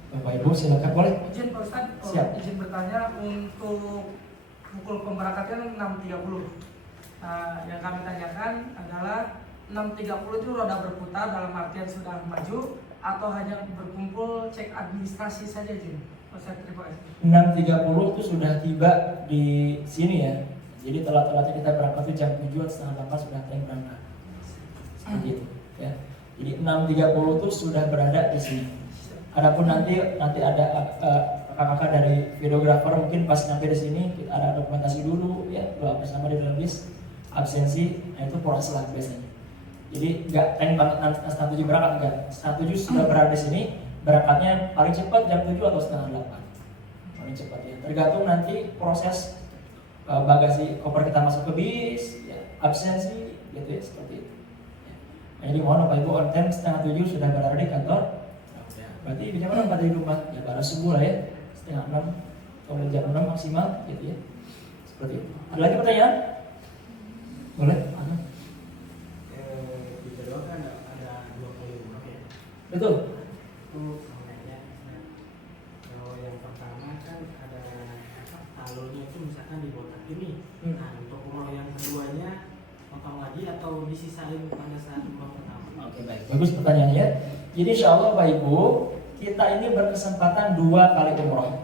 Bapak Ibu silakan, boleh. Izin Pak Ustadz, Siap. izin bertanya untuk pukul pemberangkatan 6.30. Nah, yang kami tanyakan adalah 6.30 itu roda berputar dalam artian sudah maju atau hanya berkumpul cek administrasi saja, izin. Pak Ustadz, terima kasih. 6.30 itu sudah tiba di sini ya. Jadi telat-telatnya kita berangkat itu jam 7 atau setengah 8 sudah ada yang berangkat. Seperti itu ya. Jadi 6.30 itu sudah berada di sini. Adapun nanti ada kakak-kakak dari videografer mungkin pas sampai di sini kita ada dokumentasi dulu ya, doa bersama di dalam bis, absensi, nah itu proses lah biasanya. Jadi nggak pengen banget setengah 7 berangkat, enggak. Setengah 7 sudah berada di sini, berangkatnya paling cepat jam 7 atau setengah 8 paling cepat ya. Tergantung nanti proses bagasi koper kita masuk ke bis, ya, absensi gitu ya, seperti itu. Ya. Nah, jadi mohon Bapak Ibu on time setengah 7 sudah berada di kantor. Berarti bisa mana pada di rumah ya pada subuh lah ya, setengah 6 atau jam 6 maksimal gitu ya, seperti itu. Ada lagi pertanyaan? Boleh? Ada? Di kedua kan ada 20 umroh ya. Betul. Itu sebenarnya kalau yang pertama kan ada talurnya itu misalkan di botak ini. Nah untuk umroh yang keduanya potong lagi atau disisain pada saat umroh pertama? Oke baik, bagus pertanyaannya. Jadi insya Allah Bapak Ibu, kita ini berkesempatan 2 kali umroh.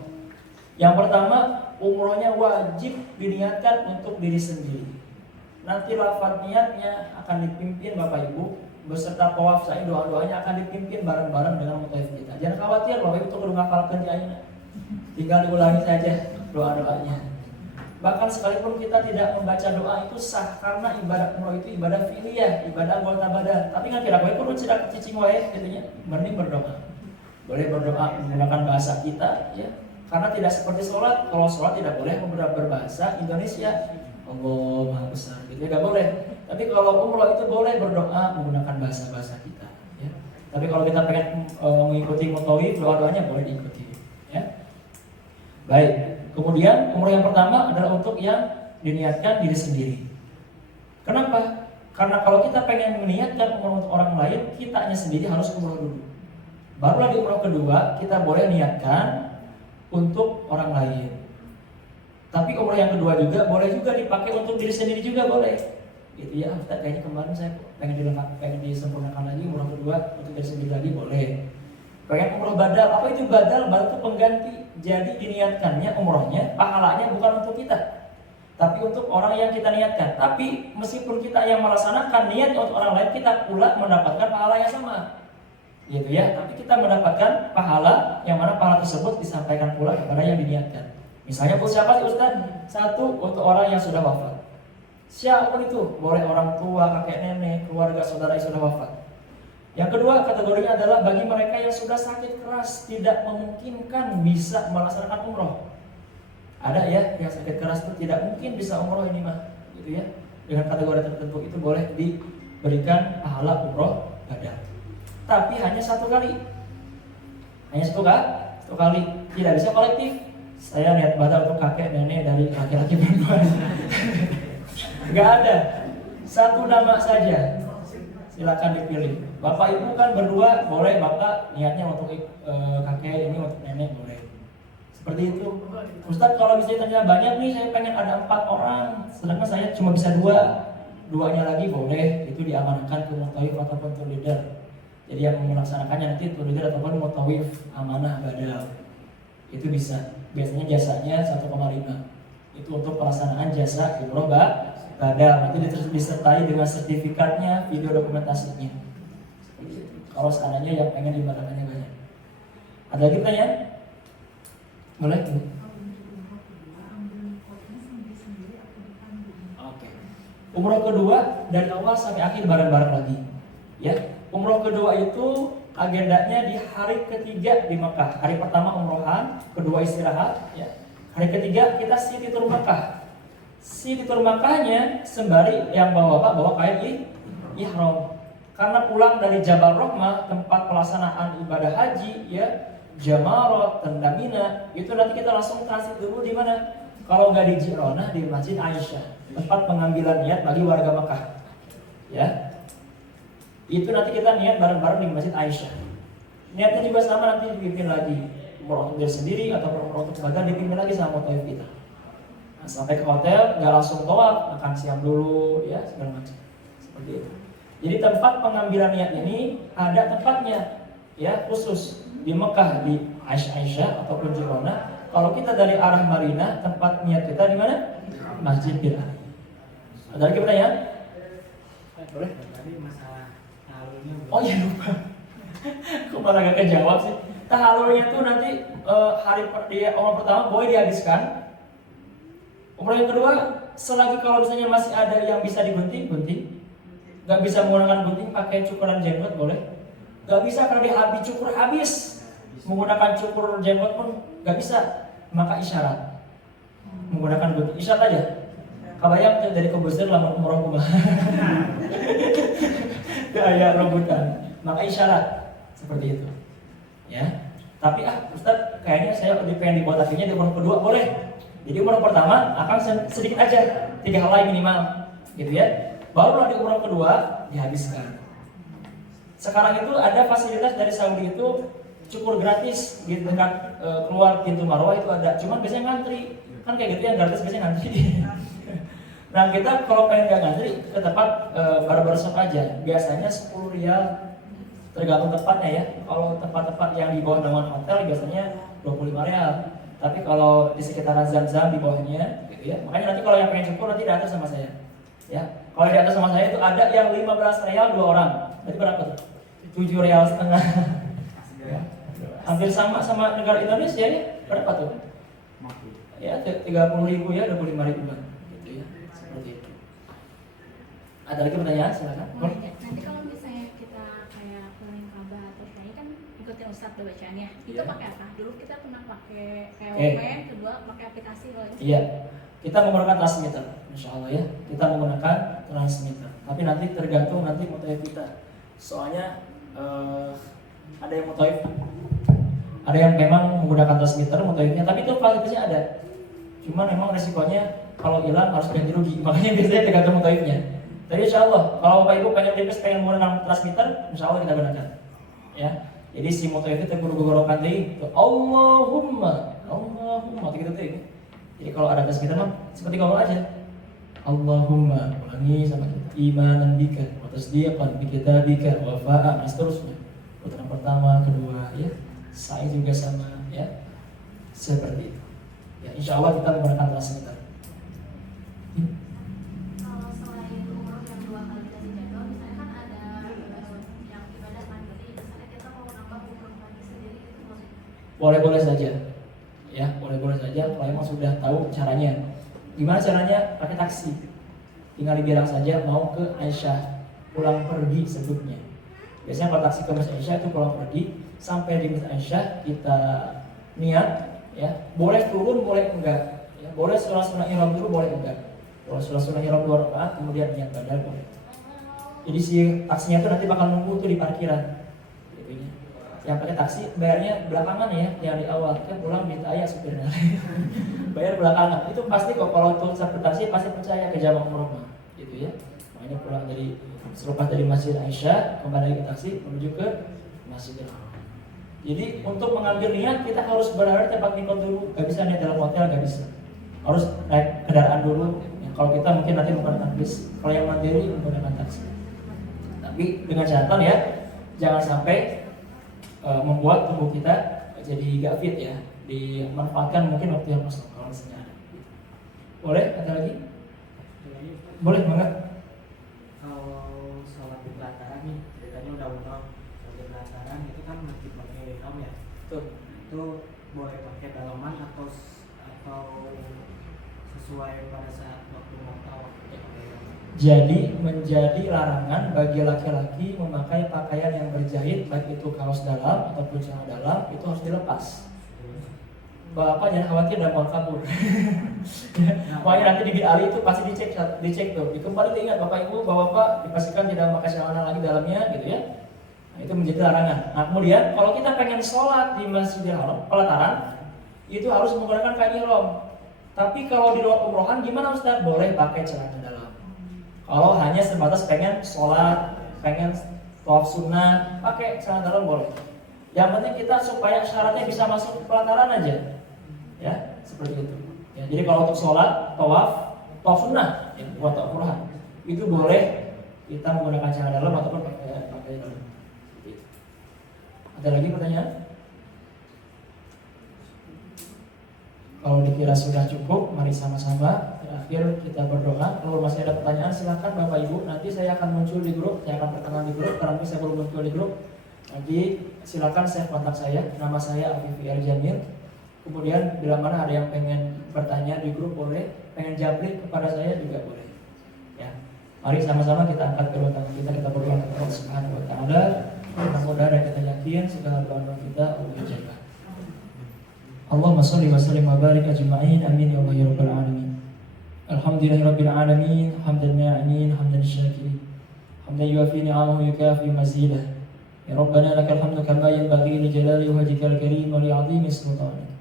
Yang pertama, umrohnya wajib diniatkan untuk diri sendiri. Nanti lafaz niatnya akan dipimpin Bapak Ibu beserta tawaf sa'i, doa-doanya akan dipimpin bareng-bareng dengan mutawif kita. Jangan khawatir Bapak Ibu kudu ngafalkeun di ayeuna. Tinggal diulangi saja doa-doanya. Bahkan sekalipun kita tidak membaca doa itu sah karena ibadah umroh itu ibadah fi'liyah, ibadah anggota badan. Tapi kan tidak boleh kudu cedak cicing wae gitu nya. Mending berdoa. Boleh berdoa menggunakan bahasa kita ya. Karena tidak seperti sholat. Kalau sholat tidak boleh berbahasa Indonesia. Allah Maha Besar gitu ya, enggak boleh. Tapi kalau umroh itu boleh berdoa menggunakan bahasa-bahasa kita ya. Tapi kalau kita pengen mengikuti mutawif, doa-doanya boleh diikuti ya. Baik. Kemudian umroh yang pertama adalah untuk yang diniatkan diri sendiri. Kenapa? Karena kalau kita pengen meniatkan umroh untuk orang lain, kitanya sendiri harus umroh dulu. Barulah di umroh kedua kita boleh niatkan untuk orang lain. Tapi umroh yang kedua juga boleh juga dipakai untuk diri sendiri juga boleh. Gitu ya, Ustaz kayaknya kemarin saya pengen disempurnakan lagi umroh kedua untuk diri sendiri lagi boleh. Pengen umroh badal, apa itu badal? Badal itu pengganti. Jadi diniatkannya umrohnya, pahalanya bukan untuk kita, tapi untuk orang yang kita niatkan. Tapi meskipun kita yang melaksanakan niat untuk orang lain, kita pula mendapatkan pahala yang sama, gitu ya. Tapi kita mendapatkan pahala yang mana pahala tersebut disampaikan pula kepada yang diniatkan. Misalnya untuk siapa sih Ustaz? Satu untuk orang yang sudah wafat. Siapapun itu, boleh orang tua, kakek nenek, keluarga saudara yang sudah wafat. Yang kedua kategorinya adalah bagi mereka yang sudah sakit keras, tidak memungkinkan bisa melaksanakan umroh. Ada ya yang sakit keras itu tidak mungkin bisa umroh ini mah, gitu ya. Dengan kategori tertentu itu boleh diberikan pahala umroh badal. Tapi hanya 1 kali. Hanya 1 kali, tidak bisa kolektif. Saya niat badal untuk kakek nenek dari laki-laki berdua. Enggak ada. 1 nama saja. Silakan dipilih. Bapak Ibu kan berdua boleh, Bapak niatnya untuk kakek ini untuk nenek boleh. Seperti itu. Ustaz kalau bisa ternyata banyak nih, saya pengen ada 4 orang, sedangkan saya cuma bisa 2-nya lagi boleh. Itu diamanahkan ke mutawif ataupun tour leader. Jadi yang melaksanakannya nanti tour leader ataupun mutawif amanah badal. itu bisa. Biasanya jasanya 1,5. Itu untuk pelaksanaan jasa umroh badal. Nanti disertai dengan sertifikatnya, video dokumentasinya. Kalau seandainya yang pengen ibaratnya banyak. Ada lagi pertanyaan? Boleh? Kalau untuk umroh kedua, ambil mikotnya sendiri-sendiri atau dipandu? Oke. Umroh kedua dari awal sampai akhir bareng-bareng lagi. Ya. Umroh kedua itu agendanya di hari ketiga di Mekah. Hari pertama umrohan, kedua istirahat. Ya. Hari ketiga kita City Tour Mekah. City Tour Mekahnya sembari yang bawa kain ihram. Karena pulang dari Jabal Rahmah, tempat pelaksanaan ibadah haji, ya, Jamarat, Tenda Mina, itu nanti kita langsung transit dulu di mana? Kalau nggak di Jironah, di Masjid Aisyah, tempat pengambilan niat bagi warga Mekah. Ya, itu nanti kita niat bareng-bareng di Masjid Aisyah. Niatnya juga sama, nanti dipimpin lagi umroh untuk diri sendiri atau umroh untuk badan dipimpin lagi sama mutawif kita. Nah, sampai ke hotel nggak langsung tawaf, makan siang dulu, ya segala macam. Seperti itu. Jadi tempat pengambilan niat ini ada tempatnya, ya khusus di Mekah di Aisyah ataupun Jironah. Kalau kita dari arah Marina, tempat niat kita di mana? Masjidil Ali. Ada lagi pertanyaan? Boleh? Tadi masalah alurnya. Oh iya lupa. Kok malah gak kejawab sih? Tahalulnya tuh nanti hari umroh pertama boleh dihabiskan. Umroh yang kedua, selagi kalau misalnya masih ada yang bisa digunting. Gak bisa menggunakan gunting, pakai cukuran jenggot boleh. Gak bisa karena cukur habis. Menggunakan cukur jenggot pun gak bisa. Maka isyarat. Menggunakan gunting, isyarat aja. Kabayang dari kebesar lama umroh kumah. Gaya rebutan. Maka isyarat seperti itu. Ya. Tapi Ustaz kayaknya saya lebih pengen dibuat akhirnya di umroh kedua boleh. Jadi umroh pertama akan sedikit aja, 3 helai minimal, gitu ya. Barulah di umroh kedua dihabiskan. Sekarang itu ada fasilitas dari Saudi itu cukur gratis di dekat keluar pintu Marwah itu ada. Cuman biasanya ngantri. Kan kayak gitu yang gratis biasanya ngantri. Nah kita kalau pengen gak ngantri ke tempat barber shop aja. Biasanya 10 rial tergantung tempatnya ya. Kalau tempat-tempat yang di bawah naungan hotel biasanya 25 rial. Tapi kalau di sekitaran Zam-Zam di bawahnya gitu ya. Makanya nanti kalau yang pengen cukur nanti datang sama saya. Ya. Kalau di atas sama saya itu ada yang 15 rial 2 orang. Berarti berapa tuh? 7 rial setengah. Ya. Hampir sama negara Indonesia ya. Berapa tuh? Ya 30.000 ya, 25.000-an gitu ya. Seperti itu. Ada lagi pertanyaan? Silakan. Mau nanya, nanti kalau misalnya kita kayak keliling Ka'bah atau kayak kan ikutin Ustadz bacaannya, itu Iya. pakai apa? Dulu kita pernah pakai kayak Oke. Walkman, kedua pakai aplikasi kalau itu. Iya. Kita menggunakan transmitter, insya Allah ya. Kita menggunakan transmitter. Tapi nanti tergantung nanti mutawif kita. Soalnya ada yang mutawif, ada yang memang menggunakan transmitter mutawifnya. Tapi itu fasilitasnya ada. Cuma memang resikonya kalau hilang harus ganti rugi. Makanya biasanya tergantung mutawifnya. Tapi insya Allah kalau Bapak Ibu pengen menggunakan transmitter, insya Allah kita gunakan. Ya. Jadi si mutawif itu guru-gurukan deh. Allahumma gitu tuh. Jadi kalau ada transmitter mah seperti ngomong aja. Allahumma ulangi sama kita. Imanan bika, wa tasdiqan bi kitabika wa fa'an seterusnya. Putaran pertama, kedua ya. Saya juga sama ya. Seperti itu. Ya, insya Allah kita menggunakan transmitter. Kalau selain umroh yang 2 kali kita dijadwal, misalnya kan ada yang ibadah mandiri, misalnya kita mau nambah umroh lagi sendiri itu maksudnya. Boleh-boleh saja. Ya, boleh-boleh saja kalau memang sudah tahu caranya. Gimana caranya? Pakai taksi. Tinggal dibilang saja mau ke Aisyah, pulang pergi sebutnya. Biasanya kalau taksi ke Masjid Aisyah itu pulang pergi, sampai di Masjid Aisyah kita niat, ya boleh turun, boleh enggak, ya boleh sunah ihram dulu, boleh enggak. Kalau sunah ihram 2 rakaat, kemudian niat badal boleh. Jadi si taksinya itu nanti bakal nunggu tuh di parkiran. Yang pakai taksi bayarnya belakangan ya, yang di awal kan pulang minta ayah supirnya. Bayar belakangan. Itu pasti kok kalau untuk satu taksi pasti percaya ke jamaah umroh gitu ya. Makanya pulang dari selepas dari Masjid Aisyah kembali ke taksi menuju ke Masjidil Haram. Jadi untuk mengambil niat kita harus benar-benar tempat mikot dulu. Gak bisa niat dalam hotel, gak bisa. Harus naik kendaraan dulu. Ya, kalau kita mungkin nanti menggunakan bis. Kalau yang mandiri menggunakan taksi. Tapi dengan catatan ya, jangan sampai membuat tubuh kita jadi gak fit ya. dimanfaatkan mungkin waktu yang kosong kalau misalnya ada. Boleh? Ada lagi? Jadi, Ustaz, Boleh banget. kalau sholat di pelataran nih ceritanya udah umroh, sholat di pelataran itu kan masih pakai ihram ya, Tuh. itu boleh pakai dalaman atau sesuai pada saat waktu mau tawaf itu pakai ihram. Jadi menjadi larangan bagi laki-laki memakai pakaian yang berjahit, baik itu kaos dalam ataupun celana dalam, itu harus dilepas. Bapak jangan khawatir dan mau kabur. Makanya nanti di Ali itu pasti dicek tuh. Kembali diingat Bapak Ibu bahwa Bapak dipastikan tidak memakai celana lagi dalamnya gitu ya. Nah, itu menjadi larangan. Nah kemudian kalau kita pengen sholat di Masjidil Haram, pelataran, itu harus menggunakan kain ihram. Tapi kalau di luar umrohan gimana Ustaz? Boleh pakai celana dalam. Kalau hanya sebatas pengen sholat, pengen tawaf sunnah, pakai celana dalam boleh. Yang penting kita supaya syaratnya bisa masuk pelataran aja. Ya, seperti itu. Ya, jadi kalau untuk sholat, tawaf sunnah, ya, buat tawaf umrohan, itu boleh kita menggunakan celana dalam ataupun pakai dalam. Seperti itu. Ada lagi pertanyaan? Kalau dikira sudah cukup, mari sama-sama terakhir kita berdoa. Kalau masih ada pertanyaan silahkan Bapak Ibu. Nanti saya akan muncul di grup, saya akan perkenalan di grup. Karena saya belum muncul di grup, nanti silakan saya kontak saya. Nama saya Afifir Jamil. Kemudian bila mana ada yang pengen bertanya di grup boleh, pengen jabrik kepada saya juga boleh. Ya, mari sama-sama kita angkat kedua tangan kita berdoa kepada Allah Subhanahu Wa Taala. Mudah-mudahan kita yakin segala doa kita Allah jaga. Allahumma sholli wa sallim wa barik ajma'in. Amin ya Allah ya rabbal alamin. Alhamdulillahirabbil alamin, hamdan na'imin, hamdan syakirin. Hamdan yuafi ni'amahu yukafi mazidah. Ya Rabbana lakal hamdu kama yanbaghi li jalali wajhikal karim wa li 'azimi sultanik.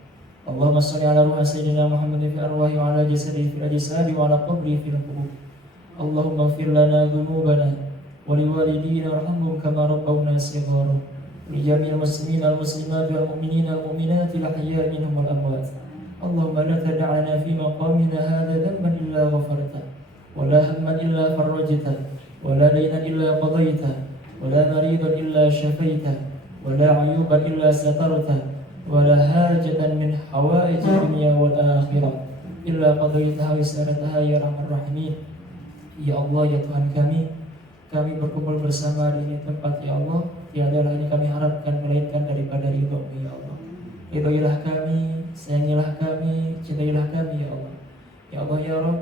Allahumma sholli ala ruhi sayyidina Muhammadin fi arwahi wa ala jasadihi fil ajsadi wa ala qabrihi fil qubur. Allahumma ighfir lana dhunubana wa liwalidina warhamhum kama rabbawna shighara. Li jami'il muslimin wal muslimat wal mu'minina wal mu'minat al ahya'i minhum wal amwat. Allahumma la tada' lana fi maqamina hadha dhanban illa ghafarta wa la hamman illa farajta wa la daynan illa qadayta wa la maridan illa shafaita wa la 'ayuban illa satarta ولا حاجة من حوائج الدنيا والآخرة إلا قضيتها ويسرتها يا أرحم الراحمين. Ya Allah ya Tuhan kami berkumpul bersama di tempat ya Allah, tiada lain kami harapkan melainkan daripada ridho-Mu ya Allah. Ridhoilah kami, sayangilah kami, cintailah kami ya Allah. Ya Allah ya Rabb,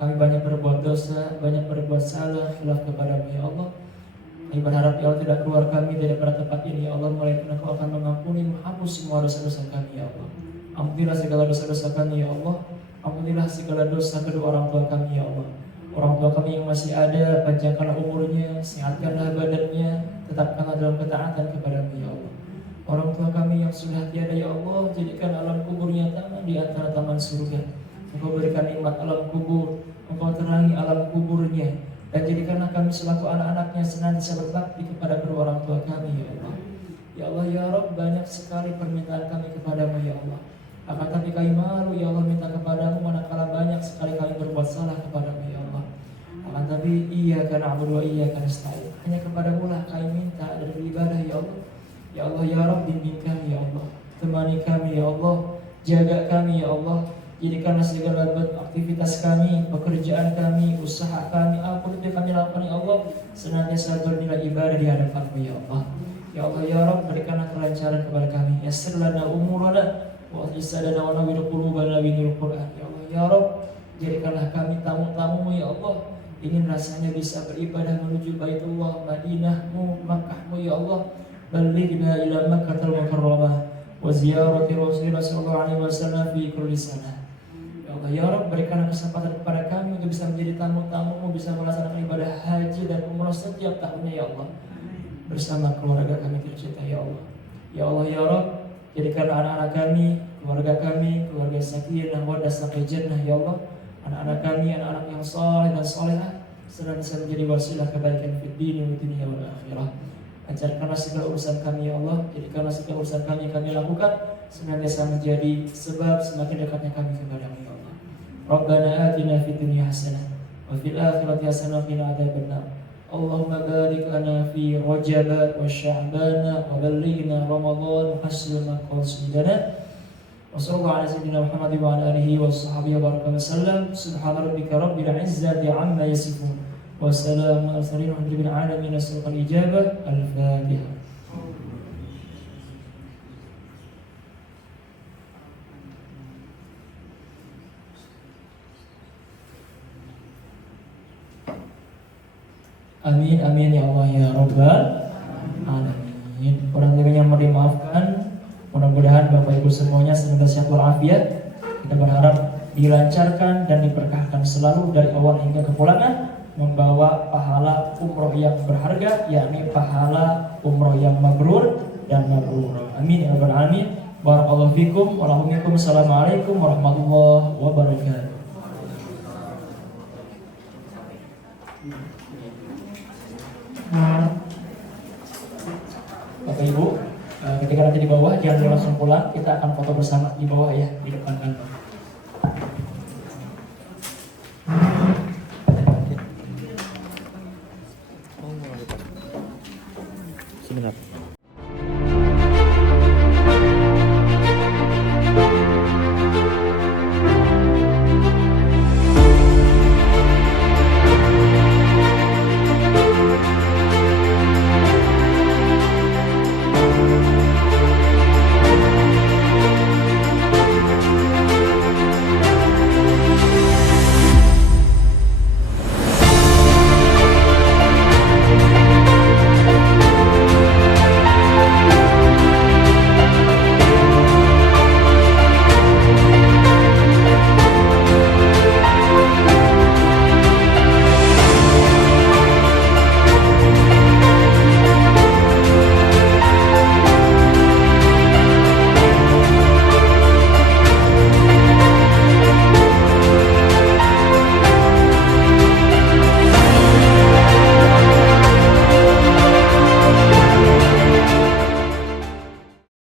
kami banyak berbuat dosa, banyak berbuat salah, khilaf kepada-Mu ya Allah. Kami berharap ya Allah tidak keluar kami daripada tempat ini ya Allah, melainkan Engkau akan mengampuni, menghapus semua dosa-dosa kami ya Allah. Ampunilah segala dosa-dosa kami ya Allah. Ampunilah segala dosa kedua orang tua kami ya Allah. Orang tua kami yang masih ada, panjangkanlah umurnya, sehatkanlah badannya, tetapkanlah dalam ketaatan kepada-Mu ya Allah. Orang tua kami yang sudah tiada ya Allah, jadikan alam kuburnya taman di antara taman surga. Engkau berikan nikmat alam kubur, Engkau terangi alam kuburnya, dan jadikanlah kami selaku anak-anaknya senantiasa berbakti kepada kedua orang tua kami ya Allah. Ya Allah ya Rabb, banyak sekali permintaan kami kepadamu ya Allah. Akan tapi kami malu ya Allah minta kepadamu manakala banyak sekali kami berbuat salah kepadamu ya Allah. Akan tapi iyyaka na'budu wa iyyaka nasta'in. Hanya kepadamu lah kami minta dan beribadah ya Allah. Ya Allah ya Rabb, bimbing kami ya Allah. Temani kami ya Allah. Jaga kami ya Allah. Jadikanlah segala aktivitas kami, pekerjaan kami, usaha kami, apapun yang kami lakukan ya Allah, senantiasa bernilai ibadah di hadapan-Mu ya Allah. Ya Allah ya Rabb, berikanlah kelancaran kepada kami. Yassir lana umurana wa ihsadana wa nawwir qulubana binur Qur'an. Ya Allah ya Rabb, jadikanlah kami tamu-tamu-Mu ya Allah. Ingin rasanya bisa beribadah menuju Baitullah, Madinah-Mu, Makkah-Mu ya Allah. Balighna ila Makkahil Mukarramah wa ziyarati Rasulullah sallallahu alaihi wasallam fi kulli sanah. Ya Rabb, berikanlah kesempatan kepada kami untuk bisa menjadi tamu-tamu-Mu, bisa melaksanakan ibadah haji dan umrah setiap tahunnya ya Allah, bersama keluarga kami tercinta ya Allah. Ya Allah ya Rabb, jadikanlah anak-anak kami, keluarga sakinah wadah sampai jannah ya Allah. Anak-anak kami, anak-anak yang saleh dan salehah, senantiasa menjadi wasilah kebaikan fid din wa dunya wal akhirah. Lancarkanlah segala urusan kami ya Allah. Jadikanlah segala urusan kami yang kami lakukan senantiasa menjadi sebab semakin dekatnya kami kepada-Mu ya Allah. Rabbana atina fid dunya hasanah wa fil akhirati hasanah wa qina adzabannar. Allahumma barik lana fi Rajab wa Sya'ban wa ballighna Ramadan wa hasil maqasidana Wassallallahu ala sayyidina Muhammad wa ala alihi wa sahbihi wa baraka wa sallam. Subhana rabbika rabbil izzati amma yasifun. Wassalamu ala mursalin walhamdulillahi rabbil alamin. Asrul ijabah. Al-Fatihah. Amin amin ya Allah ya Rabbal alamin. Kurang lebihnya mohon dimaafkan. Mudah-mudahan Bapak Ibu semuanya semoga sehat walafiat. Kita berharap dilancarkan dan diberkahkan selalu dari awal hingga kepulangan, membawa pahala umroh yang berharga, yakni pahala umroh yang mabrur dan mabrur. Amin ya Rabbal alamin. Barakallahu fikum wa lahum minkum. Assalamualaikum warahmatullahi wabarakatuh. Bapak Ibu, ketika nanti di bawah jangan langsung pulang, kita akan foto bersama di bawah ya, di depan kantor.